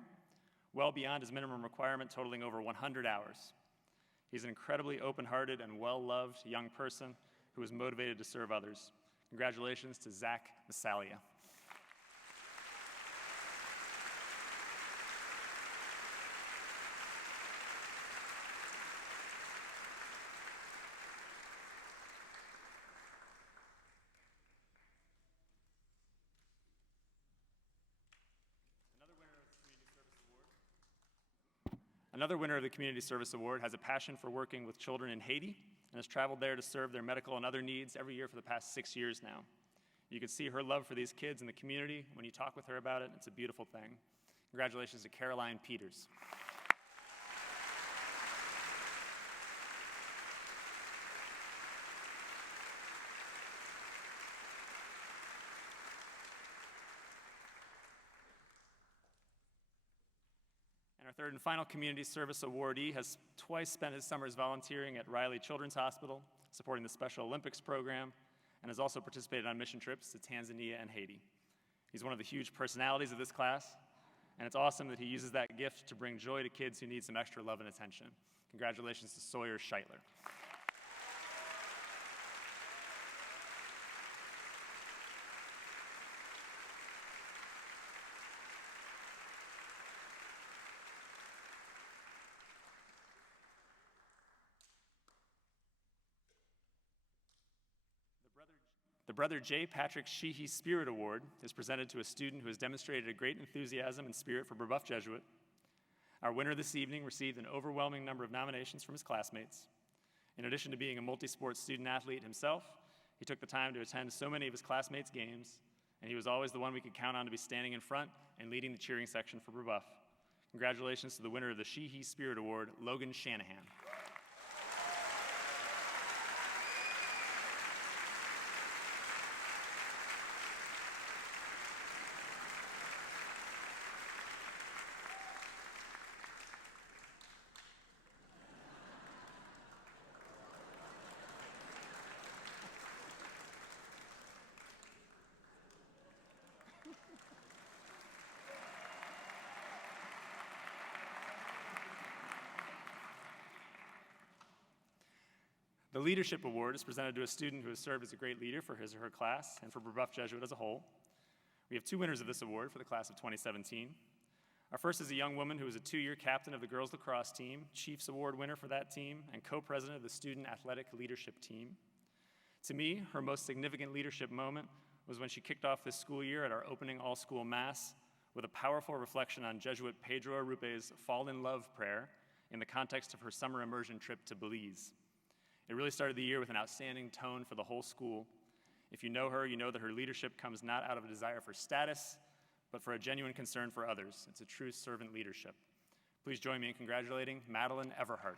well beyond his minimum requirement, totaling over 100 hours. He's an incredibly open-hearted and well-loved young person who is motivated to serve others. Congratulations to Zach Massalia. Another winner of the Community Service Award has a passion for working with children in Haiti and has traveled there to serve their medical and other needs every year for the past 6 years now. You can see her love for these kids in the community when you talk with her about it. It's a beautiful thing. Congratulations to Caroline Peters. And our third and final Community Service awardee has twice spent his summers volunteering at Riley Children's Hospital, supporting the Special Olympics program, and has also participated on mission trips to Tanzania and Haiti. He's one of the huge personalities of this class, and it's awesome that he uses that gift to bring joy to kids who need some extra love and attention. Congratulations to Sawyer Scheitler. The Brother J. Patrick Sheehy Spirit Award is presented to a student who has demonstrated a great enthusiasm and spirit for Brebeuf Jesuit. Our winner this evening received an overwhelming number of nominations from his classmates. In addition to being a multi-sport student athlete himself, he took the time to attend so many of his classmates' games, and he was always the one we could count on to be standing in front and leading the cheering section for Brebeuf. Congratulations to the winner of the Sheehy Spirit Award, Logan Shanahan. The Leadership Award is presented to a student who has served as a great leader for his or her class and for Brebeuf Jesuit as a whole. We have 2 winners of this award for the class of 2017. Our first is a young woman who was a 2-year captain of the girls lacrosse team, Chiefs Award winner for that team, and co-president of the student athletic leadership team. To me, her most significant leadership moment was when she kicked off this school year at our opening all-school mass with a powerful reflection on Jesuit Pedro Arrupe's Fall in Love prayer in the context of her summer immersion trip to Belize. It really started the year with an outstanding tone for the whole school. If you know her, you know that her leadership comes not out of a desire for status, but for a genuine concern for others. It's a true servant leadership. Please join me in congratulating Madeline Everhart.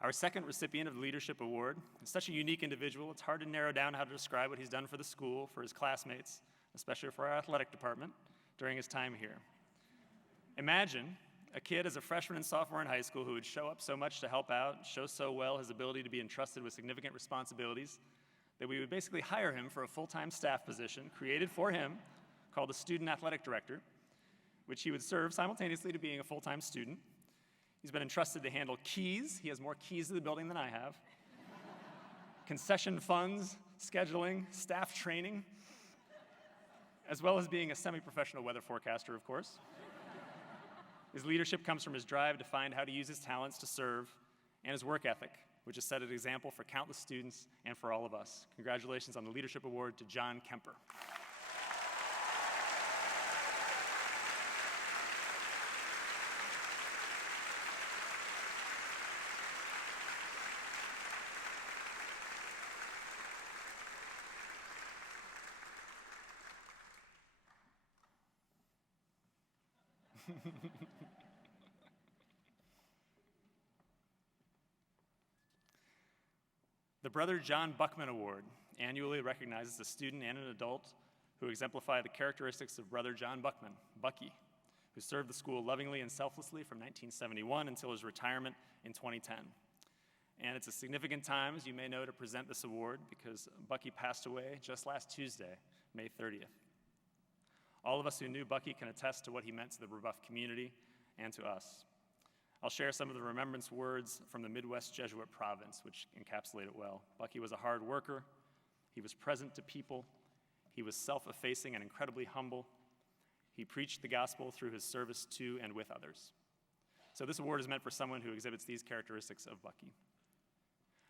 Our second recipient of the Leadership Award is such a unique individual, it's hard to narrow down how to describe what he's done for the school, for his classmates, especially for our athletic department, during his time here. Imagine a kid as a freshman and sophomore in high school who would show up so much to help out, show so well his ability to be entrusted with significant responsibilities, that we would basically hire him for a full-time staff position created for him called the Student Athletic Director, which he would serve simultaneously to being a full-time student. He's been entrusted to handle keys. He has more keys to the building than I have. Concession funds, scheduling, staff training, as well as being a semi-professional weather forecaster, of course. His leadership comes from his drive to find how to use his talents to serve, and his work ethic, which has set an example for countless students and for all of us. Congratulations on the Leadership Award to John Kemper. The Brother John Buckman Award annually recognizes a student and an adult who exemplify the characteristics of Brother John Buckman, Bucky, who served the school lovingly and selflessly from 1971 until his retirement in 2010. And it's a significant time, as you may know, to present this award because Bucky passed away just last Tuesday, May 30th. All of us who knew Bucky can attest to what he meant to the Brebeuf community and to us. I'll share some of the remembrance words from the Midwest Jesuit province, which encapsulate it well. Bucky was a hard worker. He was present to people. He was self-effacing and incredibly humble. He preached the gospel through his service to and with others. So this award is meant for someone who exhibits these characteristics of Bucky.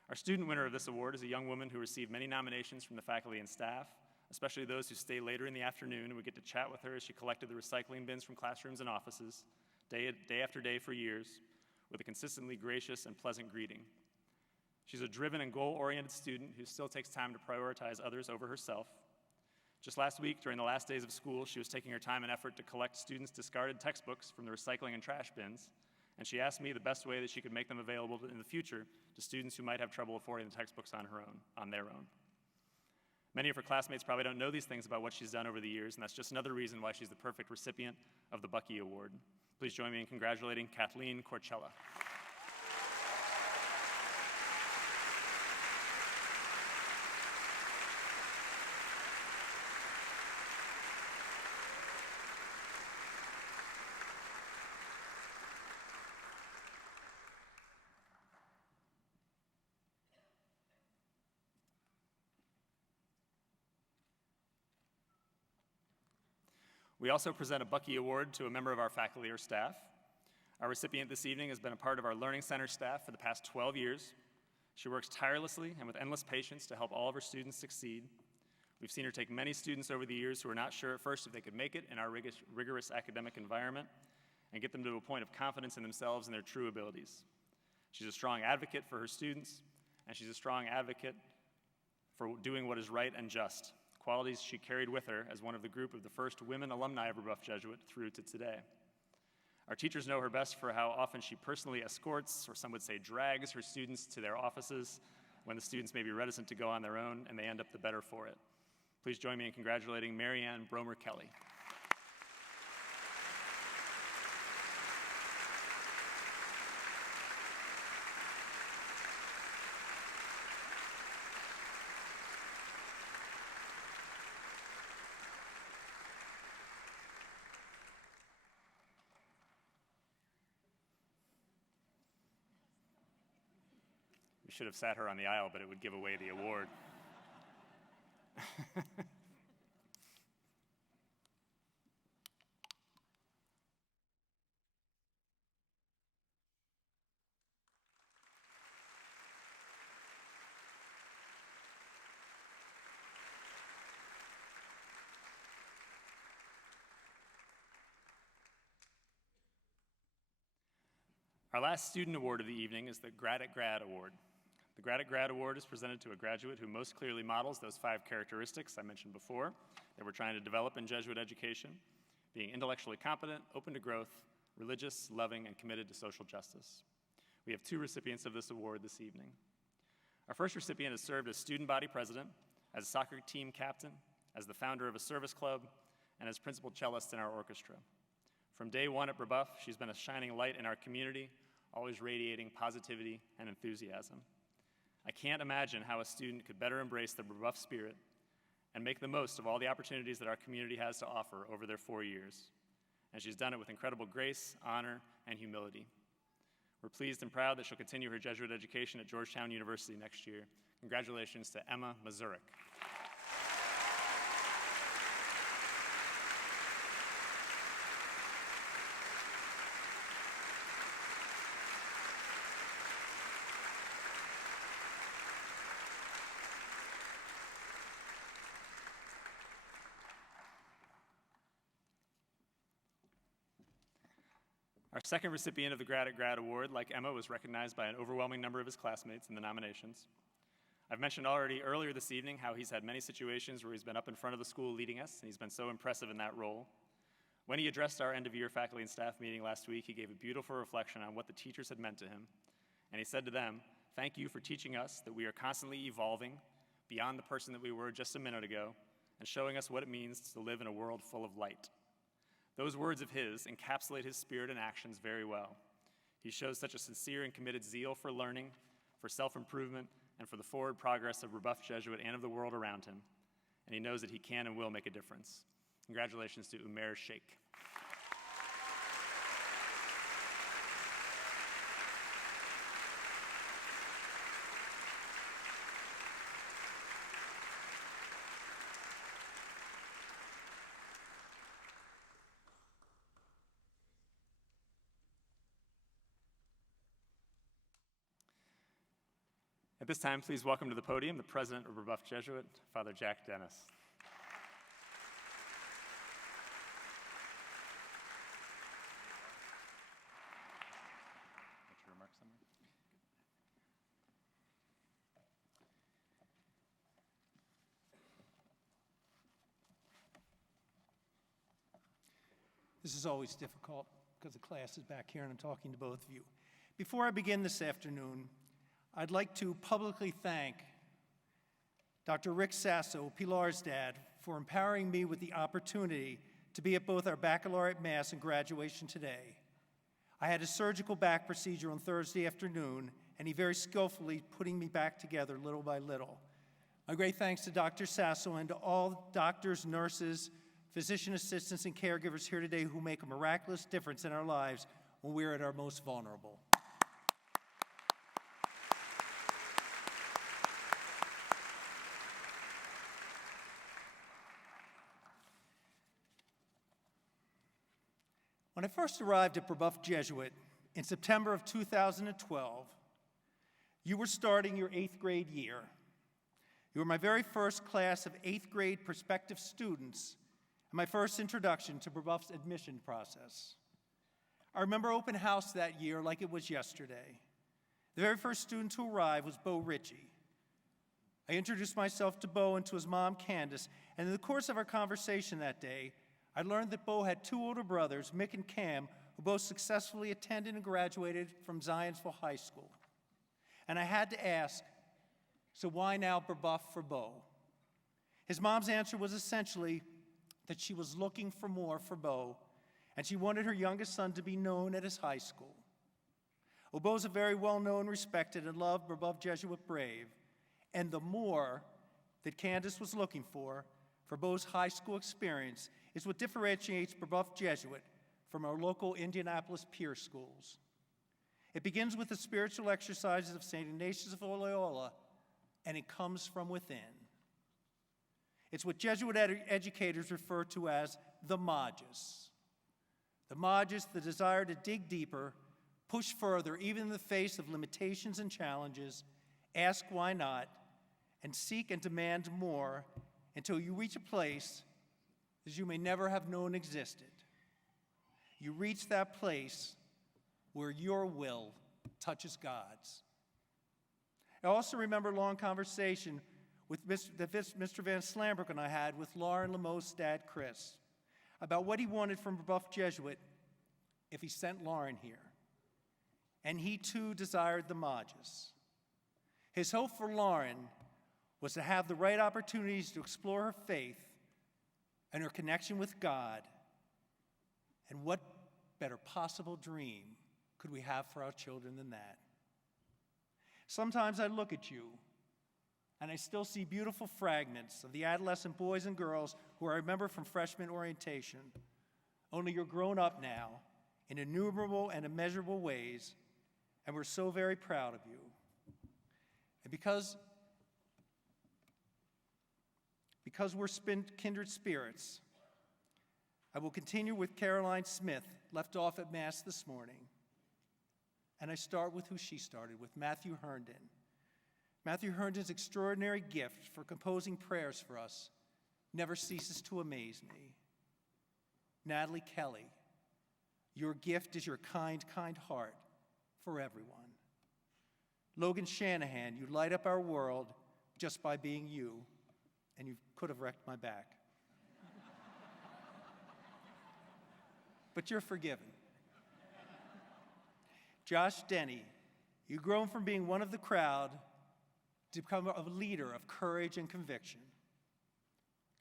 Our student winner of this award is a young woman who received many nominations from the faculty and staff, especially those who stay later in the afternoon, and we get to chat with her as she collected the recycling bins from classrooms and offices, day after day for years, with a consistently gracious and pleasant greeting. She's a driven and goal-oriented student who still takes time to prioritize others over herself. Just last week, during the last days of school, she was taking her time and effort to collect students' discarded textbooks from the recycling and trash bins, and she asked me the best way that she could make them available in the future to students who might have trouble affording the textbooks on their own. Many of her classmates probably don't know these things about what she's done over the years, and that's just another reason why she's the perfect recipient of the Bucky Award. Please join me in congratulating Kathleen Corchella. We also present a Bucky Award to a member of our faculty or staff. Our recipient this evening has been a part of our Learning Center staff for the past 12 years. She works tirelessly and with endless patience to help all of her students succeed. We've seen her take many students over the years who were not sure at first if they could make it in our rigorous academic environment and get them to a point of confidence in themselves and their true abilities. She's a strong advocate for her students, and she's a strong advocate for doing what is right and just, qualities she carried with her as one of the group of the first women alumni of Brebeuf Jesuit through to today. Our teachers know her best for how often she personally escorts, or some would say drags, her students to their offices when the students may be reticent to go on their own, and they end up the better for it. Please join me in congratulating Marianne Bromer Kelly. should have sat her on the aisle, but it would give away the award. Our last student award of the evening is the Grad at Grad Award. The Grad at Grad Award is presented to a graduate who most clearly models those 5 characteristics I mentioned before that we're trying to develop in Jesuit education: being intellectually competent, open to growth, religious, loving, and committed to social justice. We have 2 recipients of this award this evening. Our first recipient has served as student body president, as a soccer team captain, as the founder of a service club, and as principal cellist in our orchestra. From day one at Brebeuf, she's been a shining light in our community, always radiating positivity and enthusiasm. I can't imagine how a student could better embrace the Brebeuf spirit and make the most of all the opportunities that our community has to offer over their 4 years. And she's done it with incredible grace, honor, and humility. We're pleased and proud that she'll continue her Jesuit education at Georgetown University next year. Congratulations to Emma Mazurek. Our second recipient of the Grad at Grad Award, like Emma, was recognized by an overwhelming number of his classmates in the nominations. I've mentioned already earlier this evening how he's had many situations where he's been up in front of the school leading us, and he's been so impressive in that role. When he addressed our end-of-year faculty and staff meeting last week, he gave a beautiful reflection on what the teachers had meant to him. And he said to them, "Thank you for teaching us that we are constantly evolving beyond the person that we were just a minute ago, and showing us what it means to live in a world full of light." Those words of his encapsulate his spirit and actions very well. He shows such a sincere and committed zeal for learning, for self-improvement, and for the forward progress of Brebeuf Jesuit and of the world around him. And he knows that he can and will make a difference. Congratulations to Umair Sheikh. At this time, please welcome to the podium the president of Brebeuf Jesuit, Father Jack Dennis. This is always difficult because the class is back here and I'm talking to both of you. Before I begin this afternoon, I'd like to publicly thank Dr. Rick Sasso, Pilar's dad, for empowering me with the opportunity to be at both our baccalaureate mass and graduation today. I had a surgical back procedure on Thursday afternoon, and he very skillfully putting me back together little by little. My great thanks to Dr. Sasso and to all doctors, nurses, physician assistants, and caregivers here today who make a miraculous difference in our lives when we're at our most vulnerable. When I first arrived at Brebeuf Jesuit in September of 2012, you were starting your 8th grade year. You were my very first class of 8th grade prospective students and my first introduction to Brebeuf's admission process. I remember open house that year like it was yesterday. The very first student to arrive was Bo Ritchie. I introduced myself to Bo and to his mom, Candace, and in the course of our conversation that day, I learned that Bo had 2 older brothers, Mick and Cam, who both successfully attended and graduated from Zionsville High School. And I had to ask, so why now Brebeuf for Bo? His mom's answer was essentially that she was looking for more for Bo, and she wanted her youngest son to be known at his high school. Well, Bo's a very well-known, respected, and loved Brebeuf Jesuit brave, and the more that Candace was looking for Bo's high school experience is what differentiates Brebeuf Jesuit from our local Indianapolis peer schools. It begins with the spiritual exercises of St. Ignatius of Loyola, and it comes from within. It's what Jesuit educators refer to as the magis. The magis, the desire to dig deeper, push further, even in the face of limitations and challenges, ask why not, and seek and demand more until you reach a place that you may never have known existed. You reach that place where your will touches God's. I also remember a long conversation that Mr. Van Slambrook and I had with Lauren Lamo's dad, Chris, about what he wanted from Brebeuf Jesuit if he sent Lauren here. And he too desired the magis. His hope for Lauren was to have the right opportunities to explore her faith and her connection with God. And what better possible dream could we have for our children than that? Sometimes I look at you and I still see beautiful fragments of the adolescent boys and girls who I remember from freshman orientation, only you're grown up now in innumerable and immeasurable ways, and we're so very proud of you. And because we're kindred spirits, I will continue with Caroline Smith, left off at Mass this morning. And I start with who she started with, Matthew Herndon. Matthew Herndon's extraordinary gift for composing prayers for us never ceases to amaze me. Natalie Kelly, your gift is your kind, kind heart for everyone. Logan Shanahan, you light up our world just by being you, and you could have wrecked my back. But you're forgiven. Josh Denny, you've grown from being one of the crowd to become a leader of courage and conviction.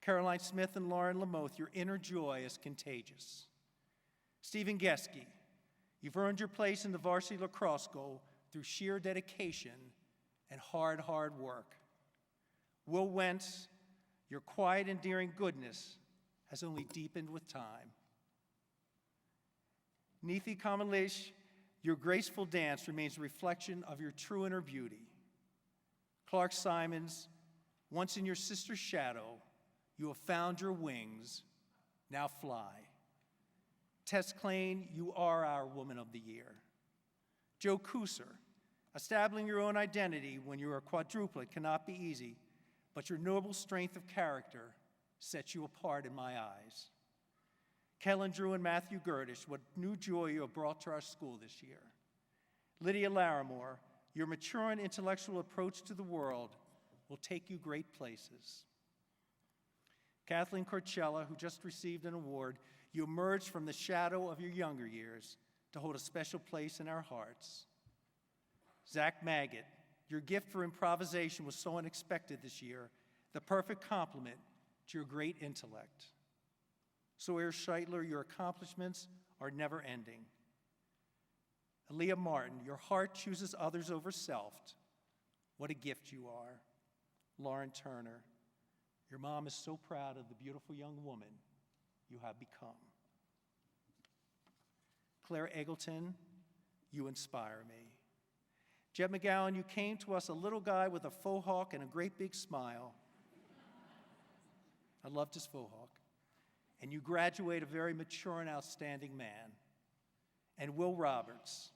Caroline Smith and Lauren Lamoth, your inner joy is contagious. Stephen Geske, you've earned your place in the varsity lacrosse goal through sheer dedication and hard, hard work. Will Wentz, your quiet, endearing goodness has only deepened with time. Neethi Kamalesh, your graceful dance remains a reflection of your true inner beauty. Clark Simons, once in your sister's shadow, you have found your wings, now fly. Tess Klain, you are our Woman of the Year. Joe Kuser, establishing your own identity when you are quadruplet cannot be easy, but your noble strength of character sets you apart in my eyes. Kellen Drew and Matthew Gerdish, what new joy you have brought to our school this year. Lydia Larimore, your mature and intellectual approach to the world will take you great places. Kathleen Corchella, who just received an award, you emerged from the shadow of your younger years to hold a special place in our hearts. Zach Maggot, your gift for improvisation was so unexpected this year, the perfect complement to your great intellect. Sawyer Scheitler, your accomplishments are never ending. Aaliyah Martin, your heart chooses others over self. What a gift you are. Lauren Turner, your mom is so proud of the beautiful young woman you have become. Claire Eggleton, you inspire me. Jeb McGowan, you came to us a little guy with a faux hawk and a great big smile. I loved his faux hawk. And you graduate a very mature and outstanding man. And Will Roberts,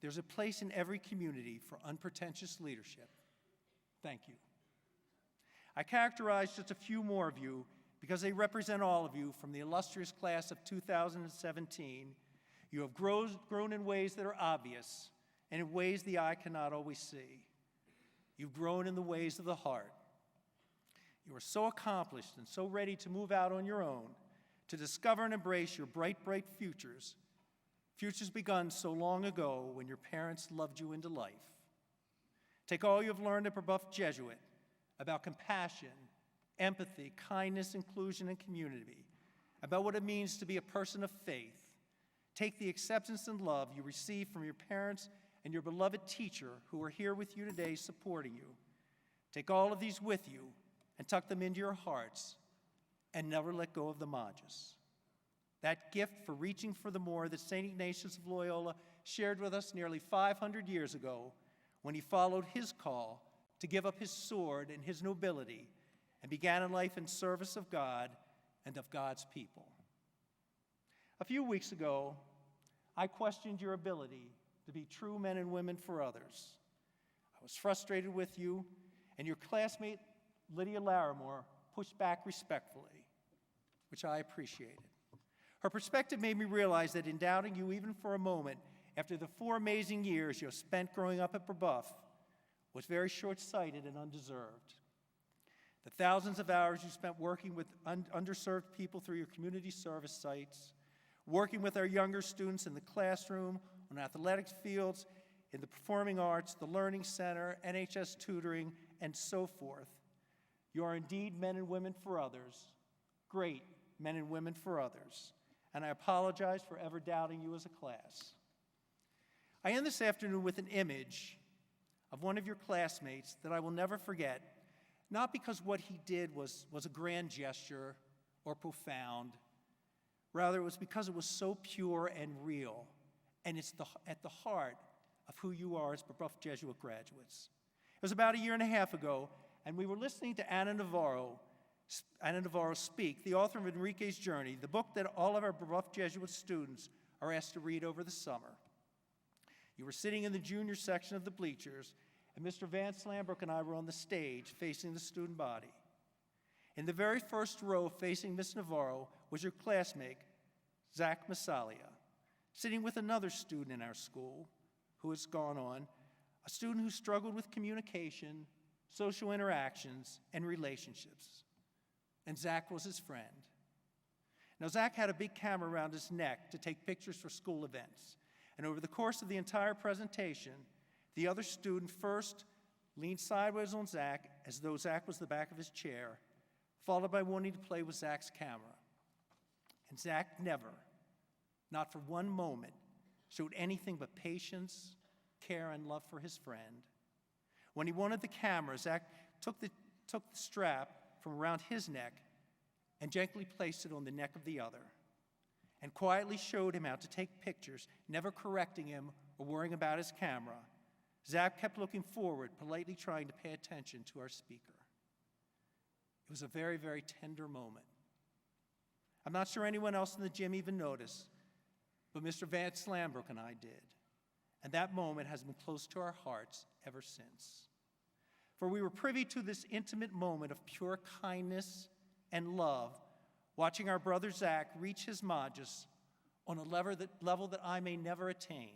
there's a place in every community for unpretentious leadership. Thank you. I characterize just a few more of you because they represent all of you from the illustrious class of 2017. You have grown in ways that are obvious and in ways the eye cannot always see. You've grown in the ways of the heart. You are so accomplished and so ready to move out on your own, to discover and embrace your bright, bright futures, futures begun so long ago when your parents loved you into life. Take all you have learned at Brebeuf Jesuit about compassion, empathy, kindness, inclusion, and community, about what it means to be a person of faith. Take the acceptance and love you receive from your parents and your beloved teacher who are here with you today supporting you. Take all of these with you and tuck them into your hearts and never let go of the magis. that gift for reaching for the more that St. Ignatius of Loyola shared with us nearly 500 years ago when he followed his call to give up his sword and his nobility and began a life in service of God and of God's people. A few weeks ago, I questioned your ability to be true men and women for others. I was frustrated with you, and your classmate, Lydia Larimore, pushed back respectfully, which I appreciated. Her perspective made me realize that in doubting you even for a moment, after the 4 amazing years you have spent growing up at Brebeuf, was very short-sighted and undeserved. The thousands of hours you spent working with underserved people through your community service sites, working with our younger students in the classroom, on athletics fields, in the performing arts, the learning center, NHS tutoring, and so forth. You are indeed men and women for others, great men and women for others, and I apologize for ever doubting you as a class. I end this afternoon with an image of one of your classmates that I will never forget, not because what he did was a grand gesture or profound. Rather, it was because it was so pure and real, and it's at the heart of who you are as Brebeuf Jesuit graduates. It was about a year and a half ago, and we were listening to Anna Navarro speak, the author of Enrique's Journey, the book that all of our Brebeuf Jesuit students are asked to read over the summer. You were sitting in the junior section of the bleachers, and Mr. Van Slambrook and I were on the stage facing the student body. In the very first row facing Miss Navarro was your classmate, Zach Massalia, sitting with another student in our school who has gone on, a student who struggled with communication, social interactions, and relationships. And Zach was his friend. Now, Zach had a big camera around his neck to take pictures for school events. And over the course of the entire presentation, the other student first leaned sideways on Zach as though Zach was the back of his chair, followed by wanting to play with Zach's camera. And Zach never, not for one moment, showed anything but patience, care, and love for his friend. When he wanted the camera, Zach took the strap from around his neck and gently placed it on the neck of the other, and quietly showed him how to take pictures, never correcting him or worrying about his camera. Zach kept looking forward, politely trying to pay attention to our speaker. It was a very, very tender moment. I'm not sure anyone else in the gym even noticed, but Mr. Van Slambrook and I did. And that moment has been close to our hearts ever since. For we were privy to this intimate moment of pure kindness and love, watching our brother Zach reach his Magus on a level that I may never attain.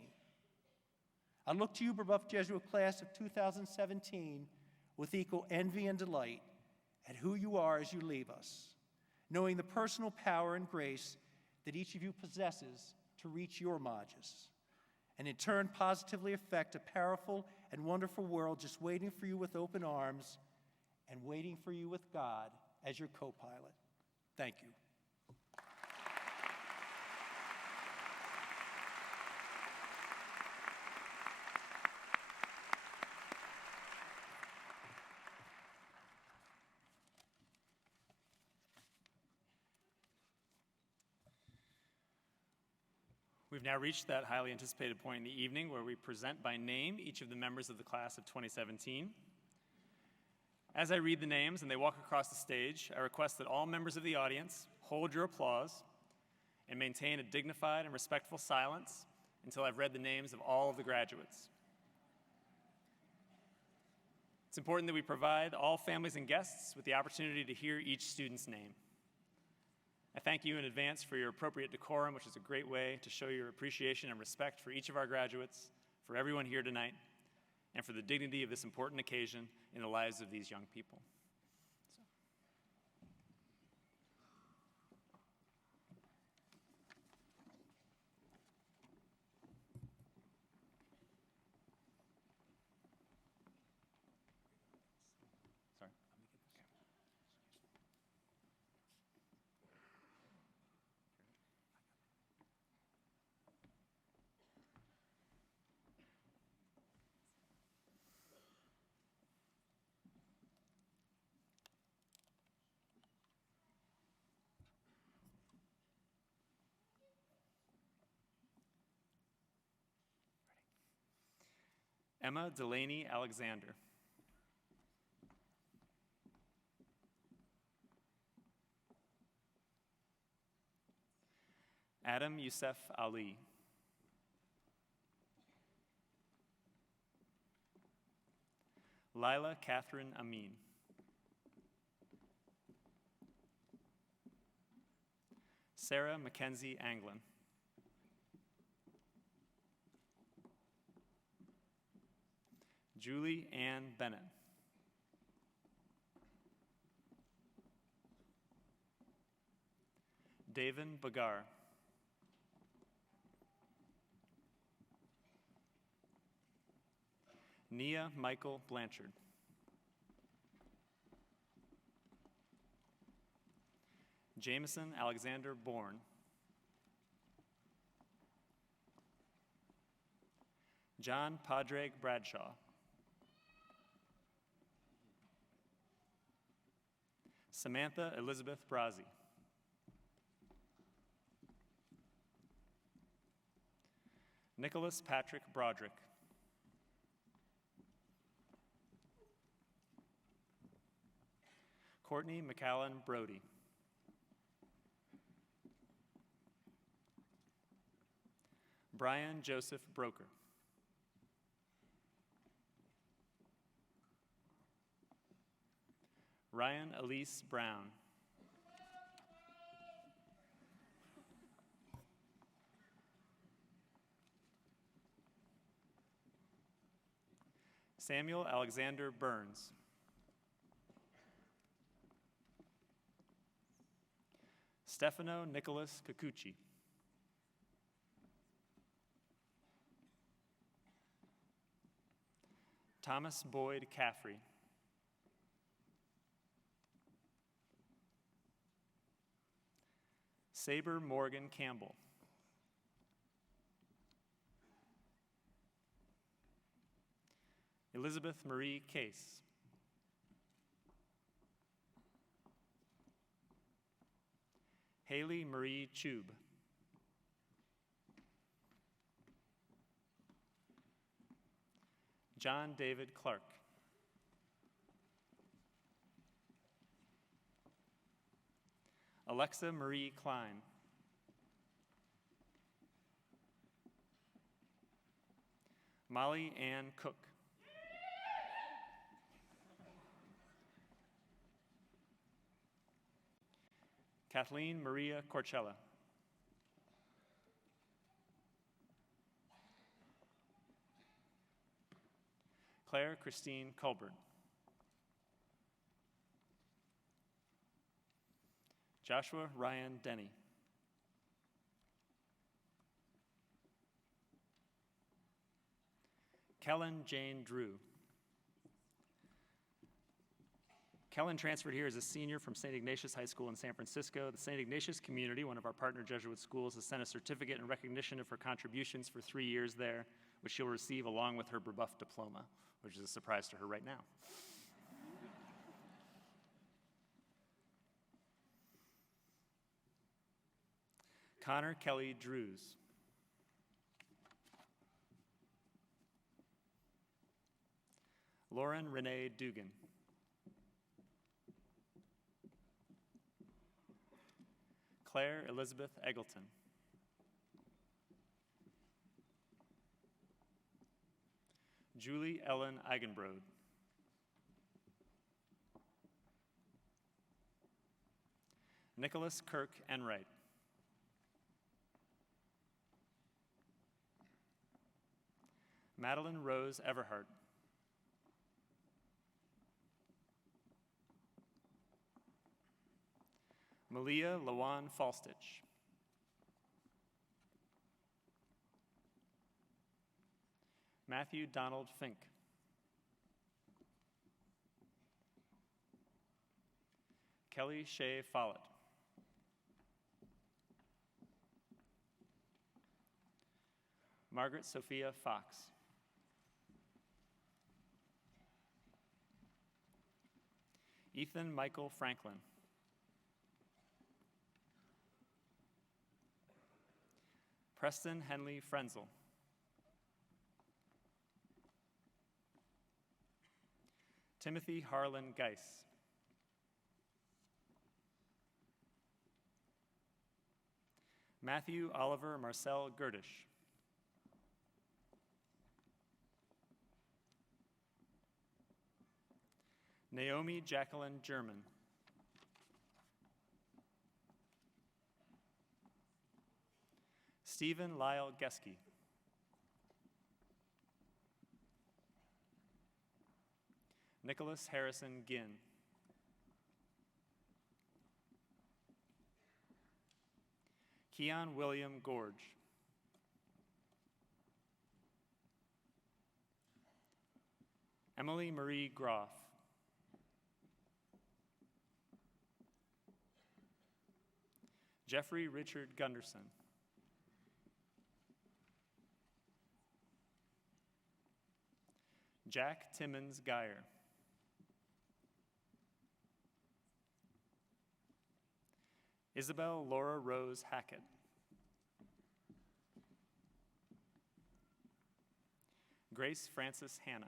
I look to you, Brebeuf Jesuit class of 2017, with equal envy and delight at who you are as you leave us, knowing the personal power and grace that each of you possesses to reach your Magus, and in turn positively affect a powerful and wonderful world just waiting for you with open arms and waiting for you with God as your co-pilot. Thank you. We've now reached that highly anticipated point in the evening where we present by name each of the members of the class of 2017. As I read the names and they walk across the stage, I request that all members of the audience hold your applause and maintain a dignified and respectful silence until I've read the names of all of the graduates. It's important that we provide all families and guests with the opportunity to hear each student's name. I thank you in advance for your appropriate decorum, which is a great way to show your appreciation and respect for each of our graduates, for everyone here tonight, and for the dignity of this important occasion in the lives of these young people. Emma Delaney Alexander. Adam Youssef Ali. Lila Catherine Amin. Sarah Mackenzie Anglin. Julie Ann Bennett. Davin Bagar. Nia Michael Blanchard. Jameson Alexander Bourne. John Padraig Bradshaw. Samantha Elizabeth Brazi. Nicholas Patrick Broderick. Courtney McAllen Brody. Brian Joseph Broker. Ryan Elise Brown. Samuel Alexander Burns. Stefano Nicholas Kikuchi. Thomas Boyd Caffrey. Saber Morgan Campbell. Elizabeth Marie Case. Haley Marie Chube. John David Clark. Alexa Marie Klein. Molly Ann Cook. Kathleen Maria Corchella. Claire Christine Colbert. Joshua Ryan Denny. Kellen Jane Drew. Kellen transferred here as a senior from St. Ignatius High School in San Francisco. The St. Ignatius community, one of our partner Jesuit schools, has sent a certificate in recognition of her contributions for 3 years there, which she'll receive along with her Brebeuf diploma, which is a surprise to her right now. Connor Kelly Drews. Lauren Renee Dugan. Claire Elizabeth Eggleton. Julie Ellen Eigenbrode. Nicholas Kirk Enright. Madeline Rose Everhart. Malia Lawan Falstich. Matthew Donald Fink. Kelly Shea Follett. Margaret Sophia Fox. Ethan Michael Franklin. Preston Henley Frenzel. Timothy Harlan Geis. Matthew Oliver Marcel Gerdish. Naomi Jacqueline German. Stephen Lyle Geske. Nicholas Harrison Ginn. Keon William Gorge. Emily Marie Groff. Jeffrey Richard Gunderson. Jack Timmons Geyer. Isabel Laura Rose Hackett. Grace Frances Hanna.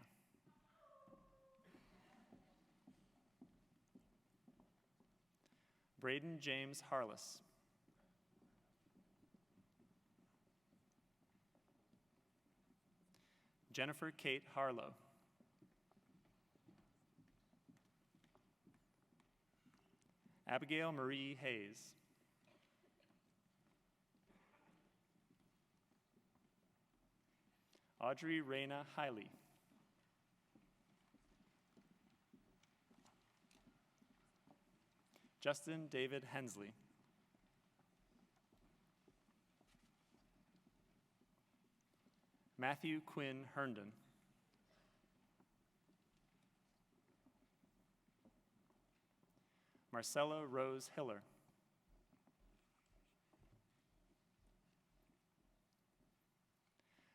Braden James Harless. Jennifer Kate Harlow. Abigail Marie Hayes. Audrey Reyna Hiley. Justin David Hensley. Matthew Quinn Herndon. Marcella Rose Hiller.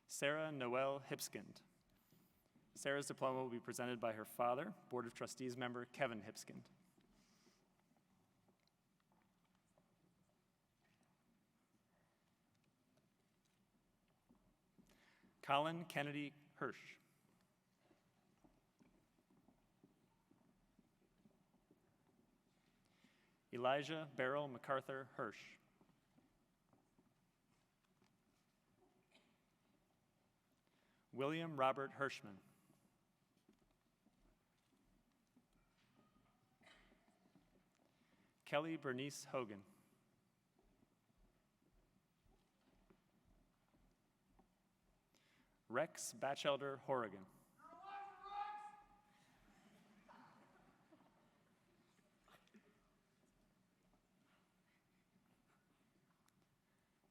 Sarah Noel Hipskind. Sarah's diploma will be presented by her father, Board of Trustees member Kevin Hipskind. Colin Kennedy Hirsch. Elijah Beryl MacArthur Hirsch. William Robert Hirschman. Kelly Bernice Hogan. Rex Batchelder Horrigan.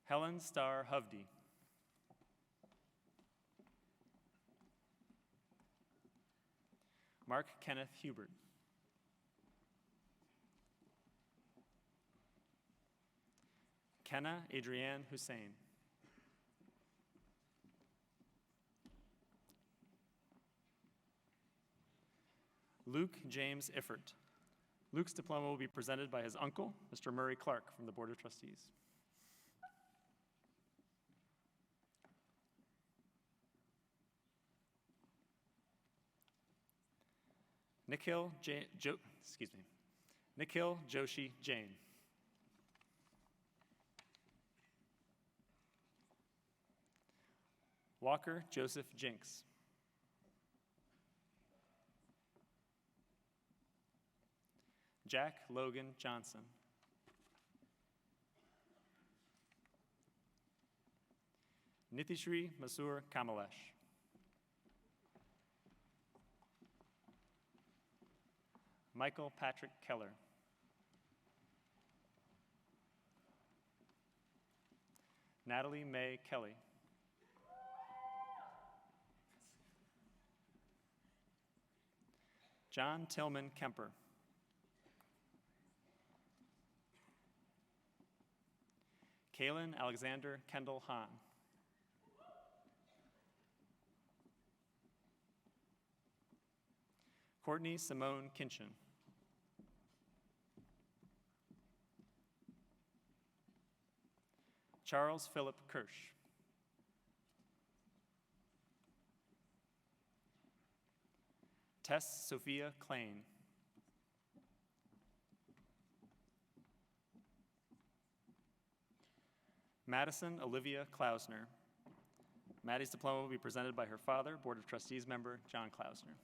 Helen Starr Hovde. Mark Kenneth Hubert. Kenna Adrienne Hussein. Luke James Iffert. Luke's diploma will be presented by his uncle, Mr. Murray Clark, from the Board of Trustees. Nikhil Joshi Jain. Walker Joseph Jinks. Jack Logan Johnson. Nithishri Masur Kamalesh. Michael Patrick Keller. Natalie Mae Kelly. John Tillman Kemper. Kalen Alexander Kendall Hahn. Courtney Simone Kinchin. Charles Philip Kirsch. Tess Sophia Klain. Madison Olivia Klausner. Maddie's diploma will be presented by her father, Board of Trustees member John Klausner.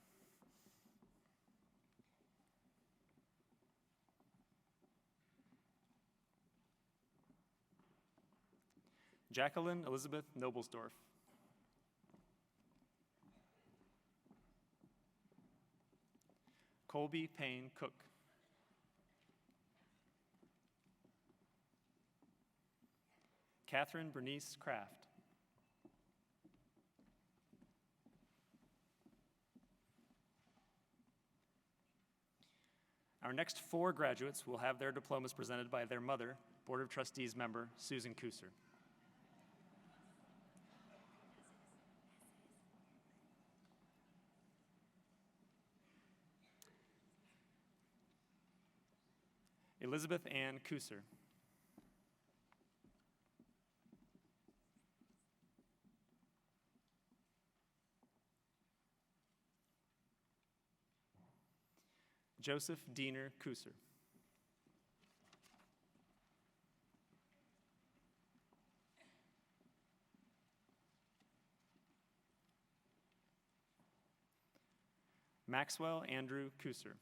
Jacqueline Elizabeth Noblesdorf. Colby Payne Cook. Catherine Bernice Kraft. Our next 4 graduates will have their diplomas presented by their mother, Board of Trustees member Susan Kuser. Elizabeth Ann Kuser. Joseph Diener Kuser. Maxwell Andrew Kuser.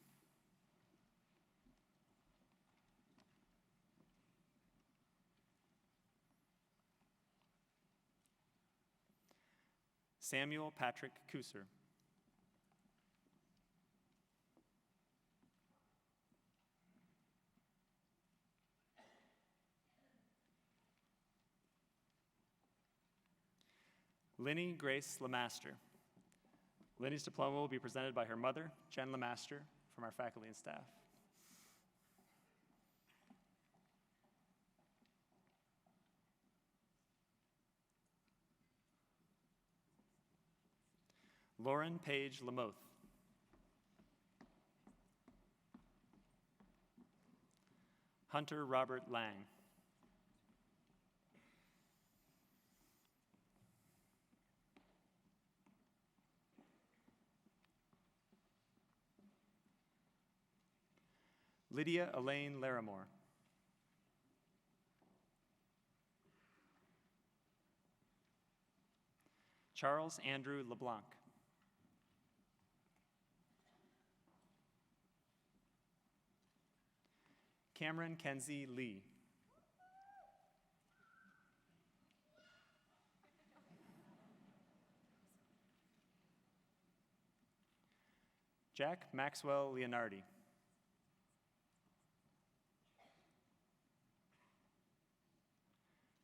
Samuel Patrick Kuser. Linny Grace Lemaster. Linny's diploma will be presented by her mother, Jen Lemaster, from our faculty and staff. Lauren Page Lamoth. Hunter Robert Lang. Lydia Elaine Larimore. Charles Andrew LeBlanc. Cameron Kenzie Lee. Jack Maxwell Leonardi.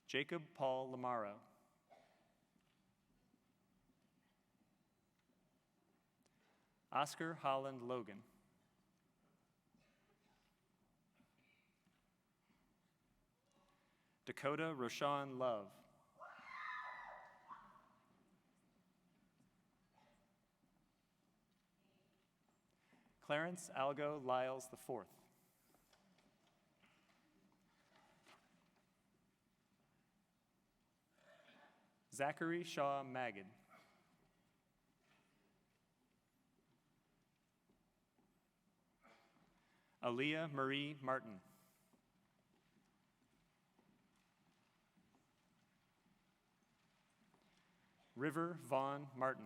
Jacob Paul Lamaro. Oscar Holland Logan. Dakota Roshan Love. Clarence Algo Lyles IV. Zachary Shaw Magid. Aaliyah Marie Martin. River Vaughn Martin.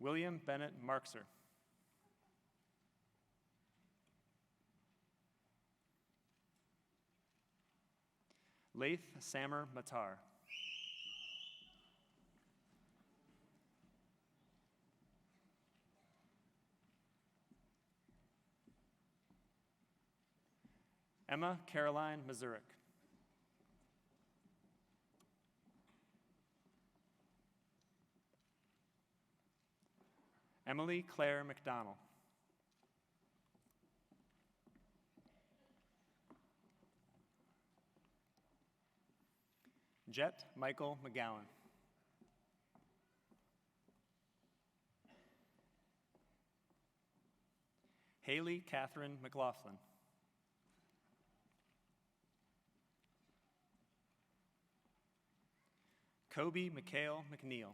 William Bennett Markser. Laith Samer Matar. Emma Caroline Mazurik. Emily Claire McDonnell. Jet Michael McGowan. Haley Catherine McLaughlin. Kobe Mikhail McNeil.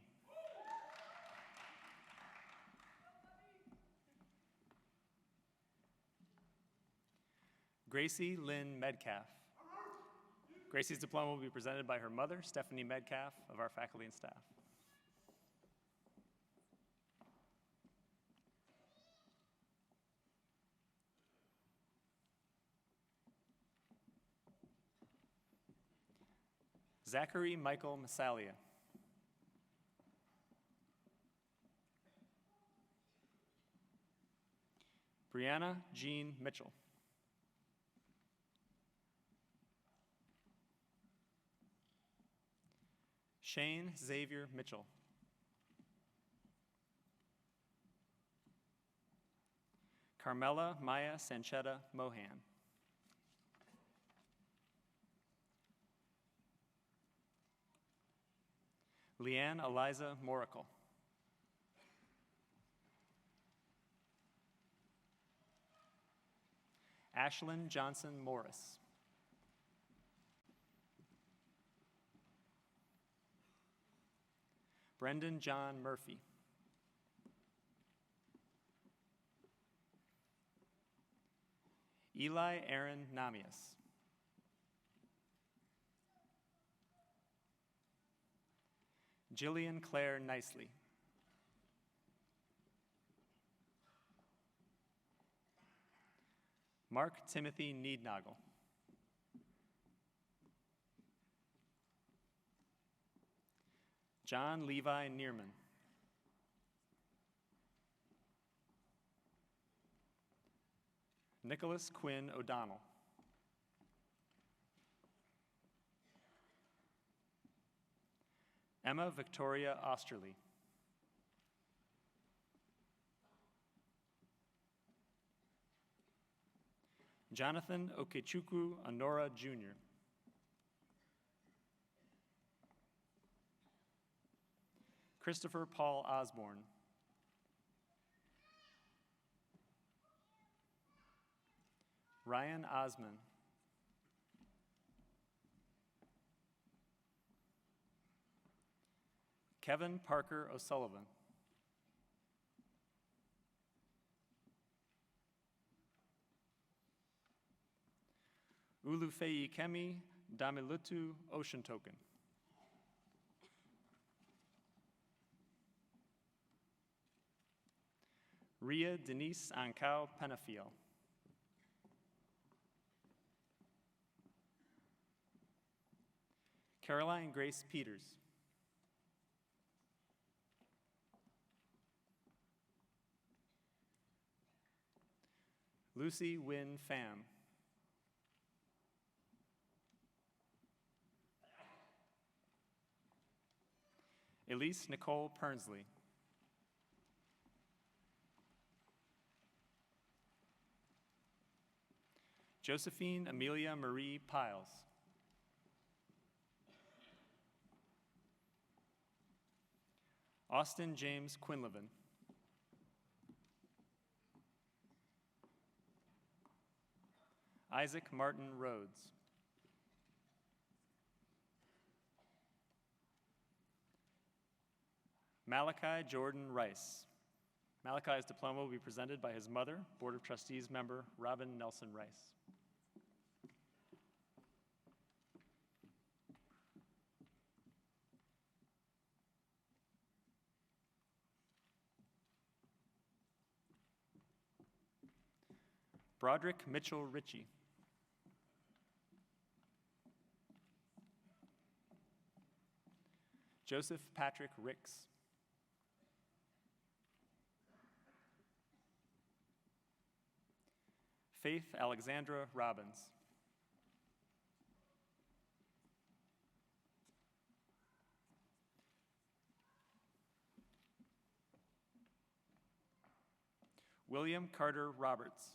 Gracie Lynn Medcalf. Gracie's diploma will be presented by her mother, Stephanie Medcalf, of our faculty and staff. Zachary Michael Massalia. Brianna Jean Mitchell. Shane Xavier Mitchell. Carmela Maya Sanchetta Mohan. Leanne Eliza Moracle. Ashlyn Johnson Morris. Brendan John Murphy. Eli Aaron Namias. Jillian Claire Nicely. Mark Timothy Neednagel. John Levi Neerman. Nicholas Quinn O'Donnell. Emma Victoria Osterly. Jonathan Okechukwu Honora Jr. Christopher Paul Osborne. Ryan Osman. Kevin Parker O'Sullivan. Ulufeyi Kemi Damilutu Ocean Token. Ria Denise Ancao Penafiel. Caroline Grace Peters. Lucy Wynn Pham. Elise Nicole Pernsley. Josephine Amelia Marie Piles. Austin James Quinlivan. Isaac Martin Rhodes. Malachi Jordan Rice. Malachi's diploma will be presented by his mother, Board of Trustees member Robin Nelson Rice. Broderick Mitchell Ritchie. Joseph Patrick Ricks. Faith Alexandra Robbins. William Carter Roberts.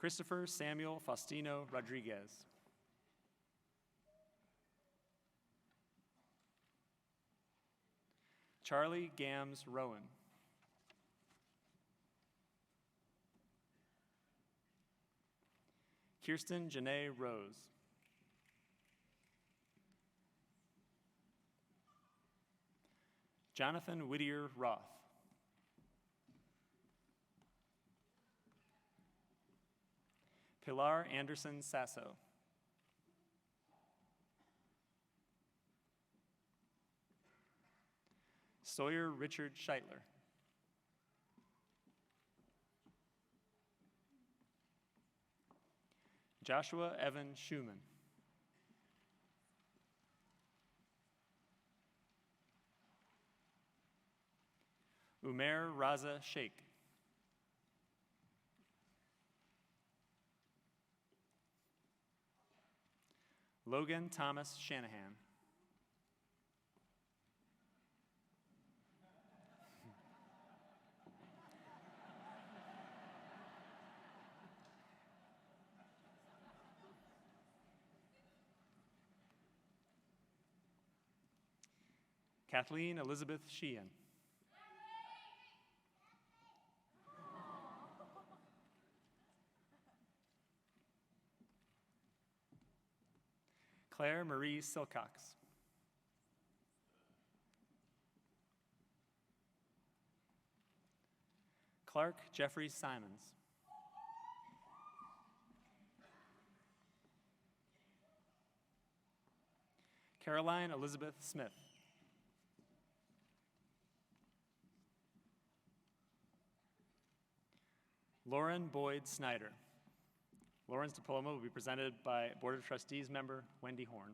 Christopher Samuel Faustino Rodriguez. Charlie Gams Rowan. Kirsten Janae Rose. Jonathan Whittier Roth. Pilar Anderson Sasso. Sawyer Richard Scheitler. Joshua Evan Schumann. Umair Raza Sheikh. Logan Thomas Shanahan. Kathleen Elizabeth Sheehan. Claire Marie Silcox. Clark Jeffrey Simons. Caroline Elizabeth Smith. Lauren Boyd Snyder. Lauren's diploma will be presented by Board of Trustees member Wendy Horn.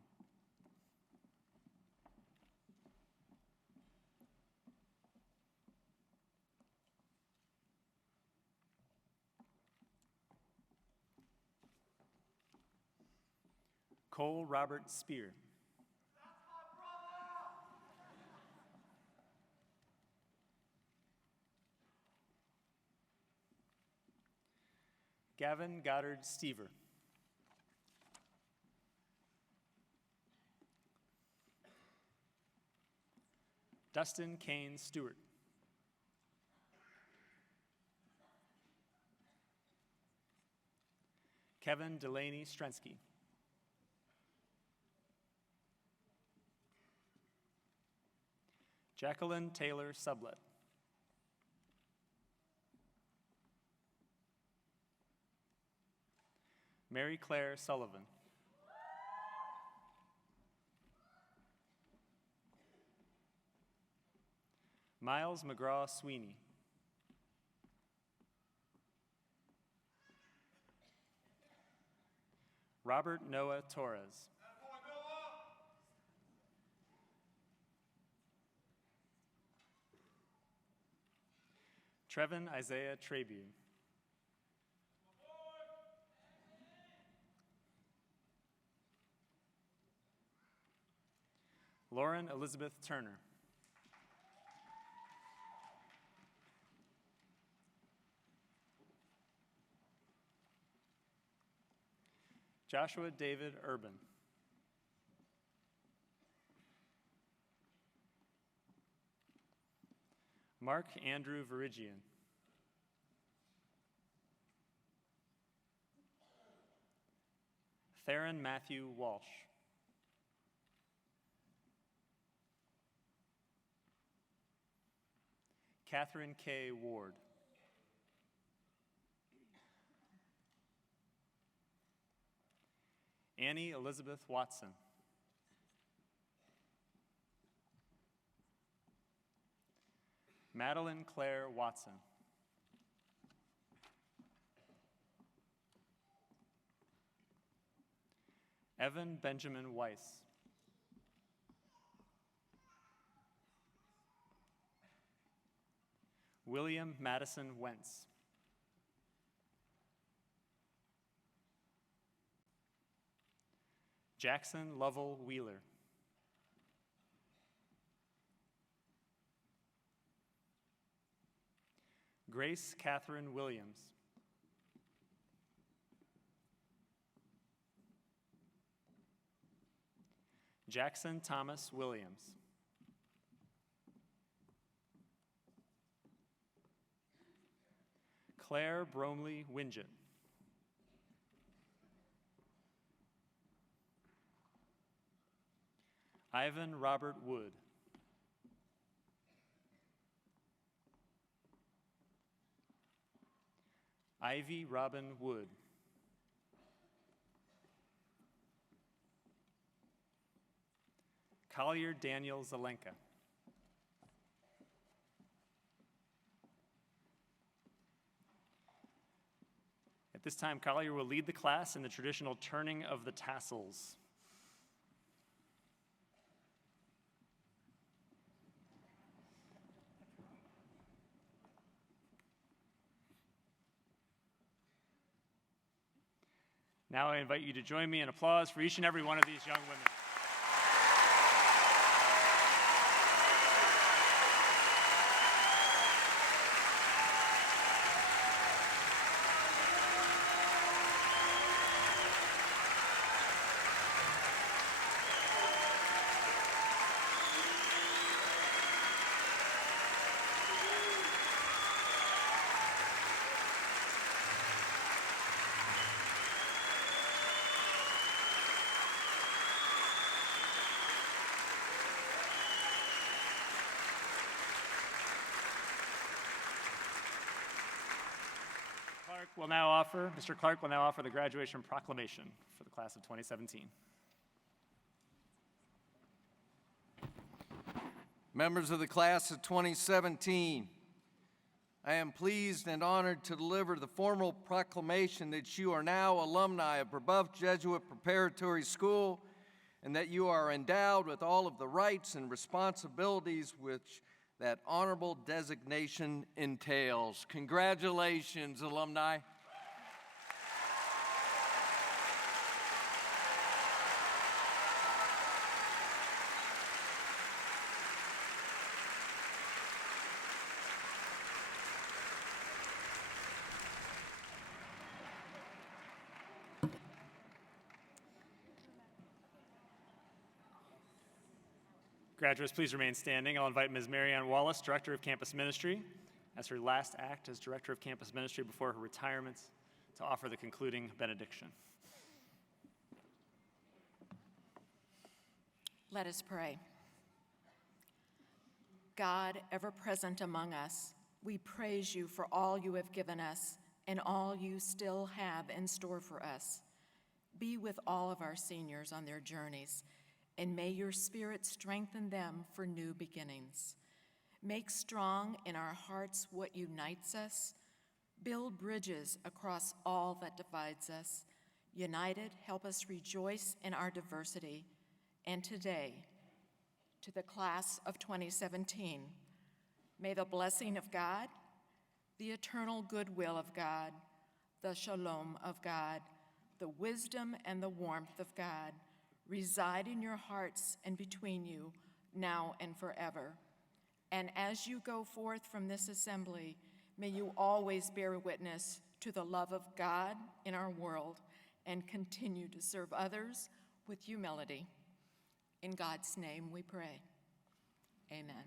Cole Robert Spear. Gavin Goddard Stever. Dustin Kane Stewart. Kevin Delaney Strensky. Jacqueline Taylor Sublet. Mary Claire Sullivan. Miles McGraw Sweeney. Robert Noah Torres. Trevin Isaiah Trebue. Lauren Elizabeth Turner. Joshua David Urban. Mark Andrew Verigian. Theron Matthew Walsh. Catherine K. Ward. Annie Elizabeth Watson. Madeline Claire Watson. Evan Benjamin Weiss. William Madison Wentz. Jackson Lovell Wheeler. Grace Catherine Williams. Jackson Thomas Williams. Claire Bromley Wingett. Ivan Robert Wood. Ivy Robin Wood. Collier Daniel Zelenka. At this time, Collier will lead the class in the traditional turning of the tassels. Now I invite you to join me in applause for each and every one of these young women. Mr. Clark will now offer the graduation proclamation for the class of 2017. Members of the class of 2017, I am pleased and honored to deliver the formal proclamation that you are now alumni of Brebeuf Jesuit Preparatory School and that you are endowed with all of the rights and responsibilities which that honorable designation entails. Congratulations, alumni. Graduates, please remain standing. I'll invite Ms. Marianne Wallace, Director of Campus Ministry, as her last act as Director of Campus Ministry before her retirement, to offer the concluding benediction. Let us pray. God, ever present among us, we praise you for all you have given us and all you still have in store for us. Be with all of our seniors on their journeys, and may your Spirit strengthen them for new beginnings. Make strong in our hearts what unites us. Build bridges across all that divides us. United, help us rejoice in our diversity. And today, to the class of 2017, may the blessing of God, the eternal goodwill of God, the shalom of God, the wisdom and the warmth of God reside in your hearts and between you now and forever. And as you go forth from this assembly, may you always bear witness to the love of God in our world and continue to serve others with humility. In God's name we pray. Amen.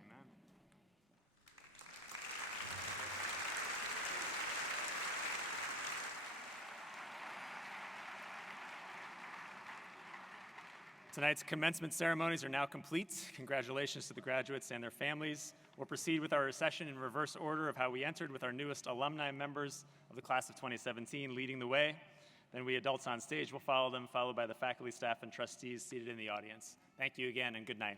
Tonight's commencement ceremonies are now complete. Congratulations to the graduates and their families. We'll proceed with our recession in reverse order of how we entered, with our newest alumni members of the class of 2017 leading the way. Then we adults on stage will follow them, followed by the faculty, staff, and trustees seated in the audience. Thank you again, and good night.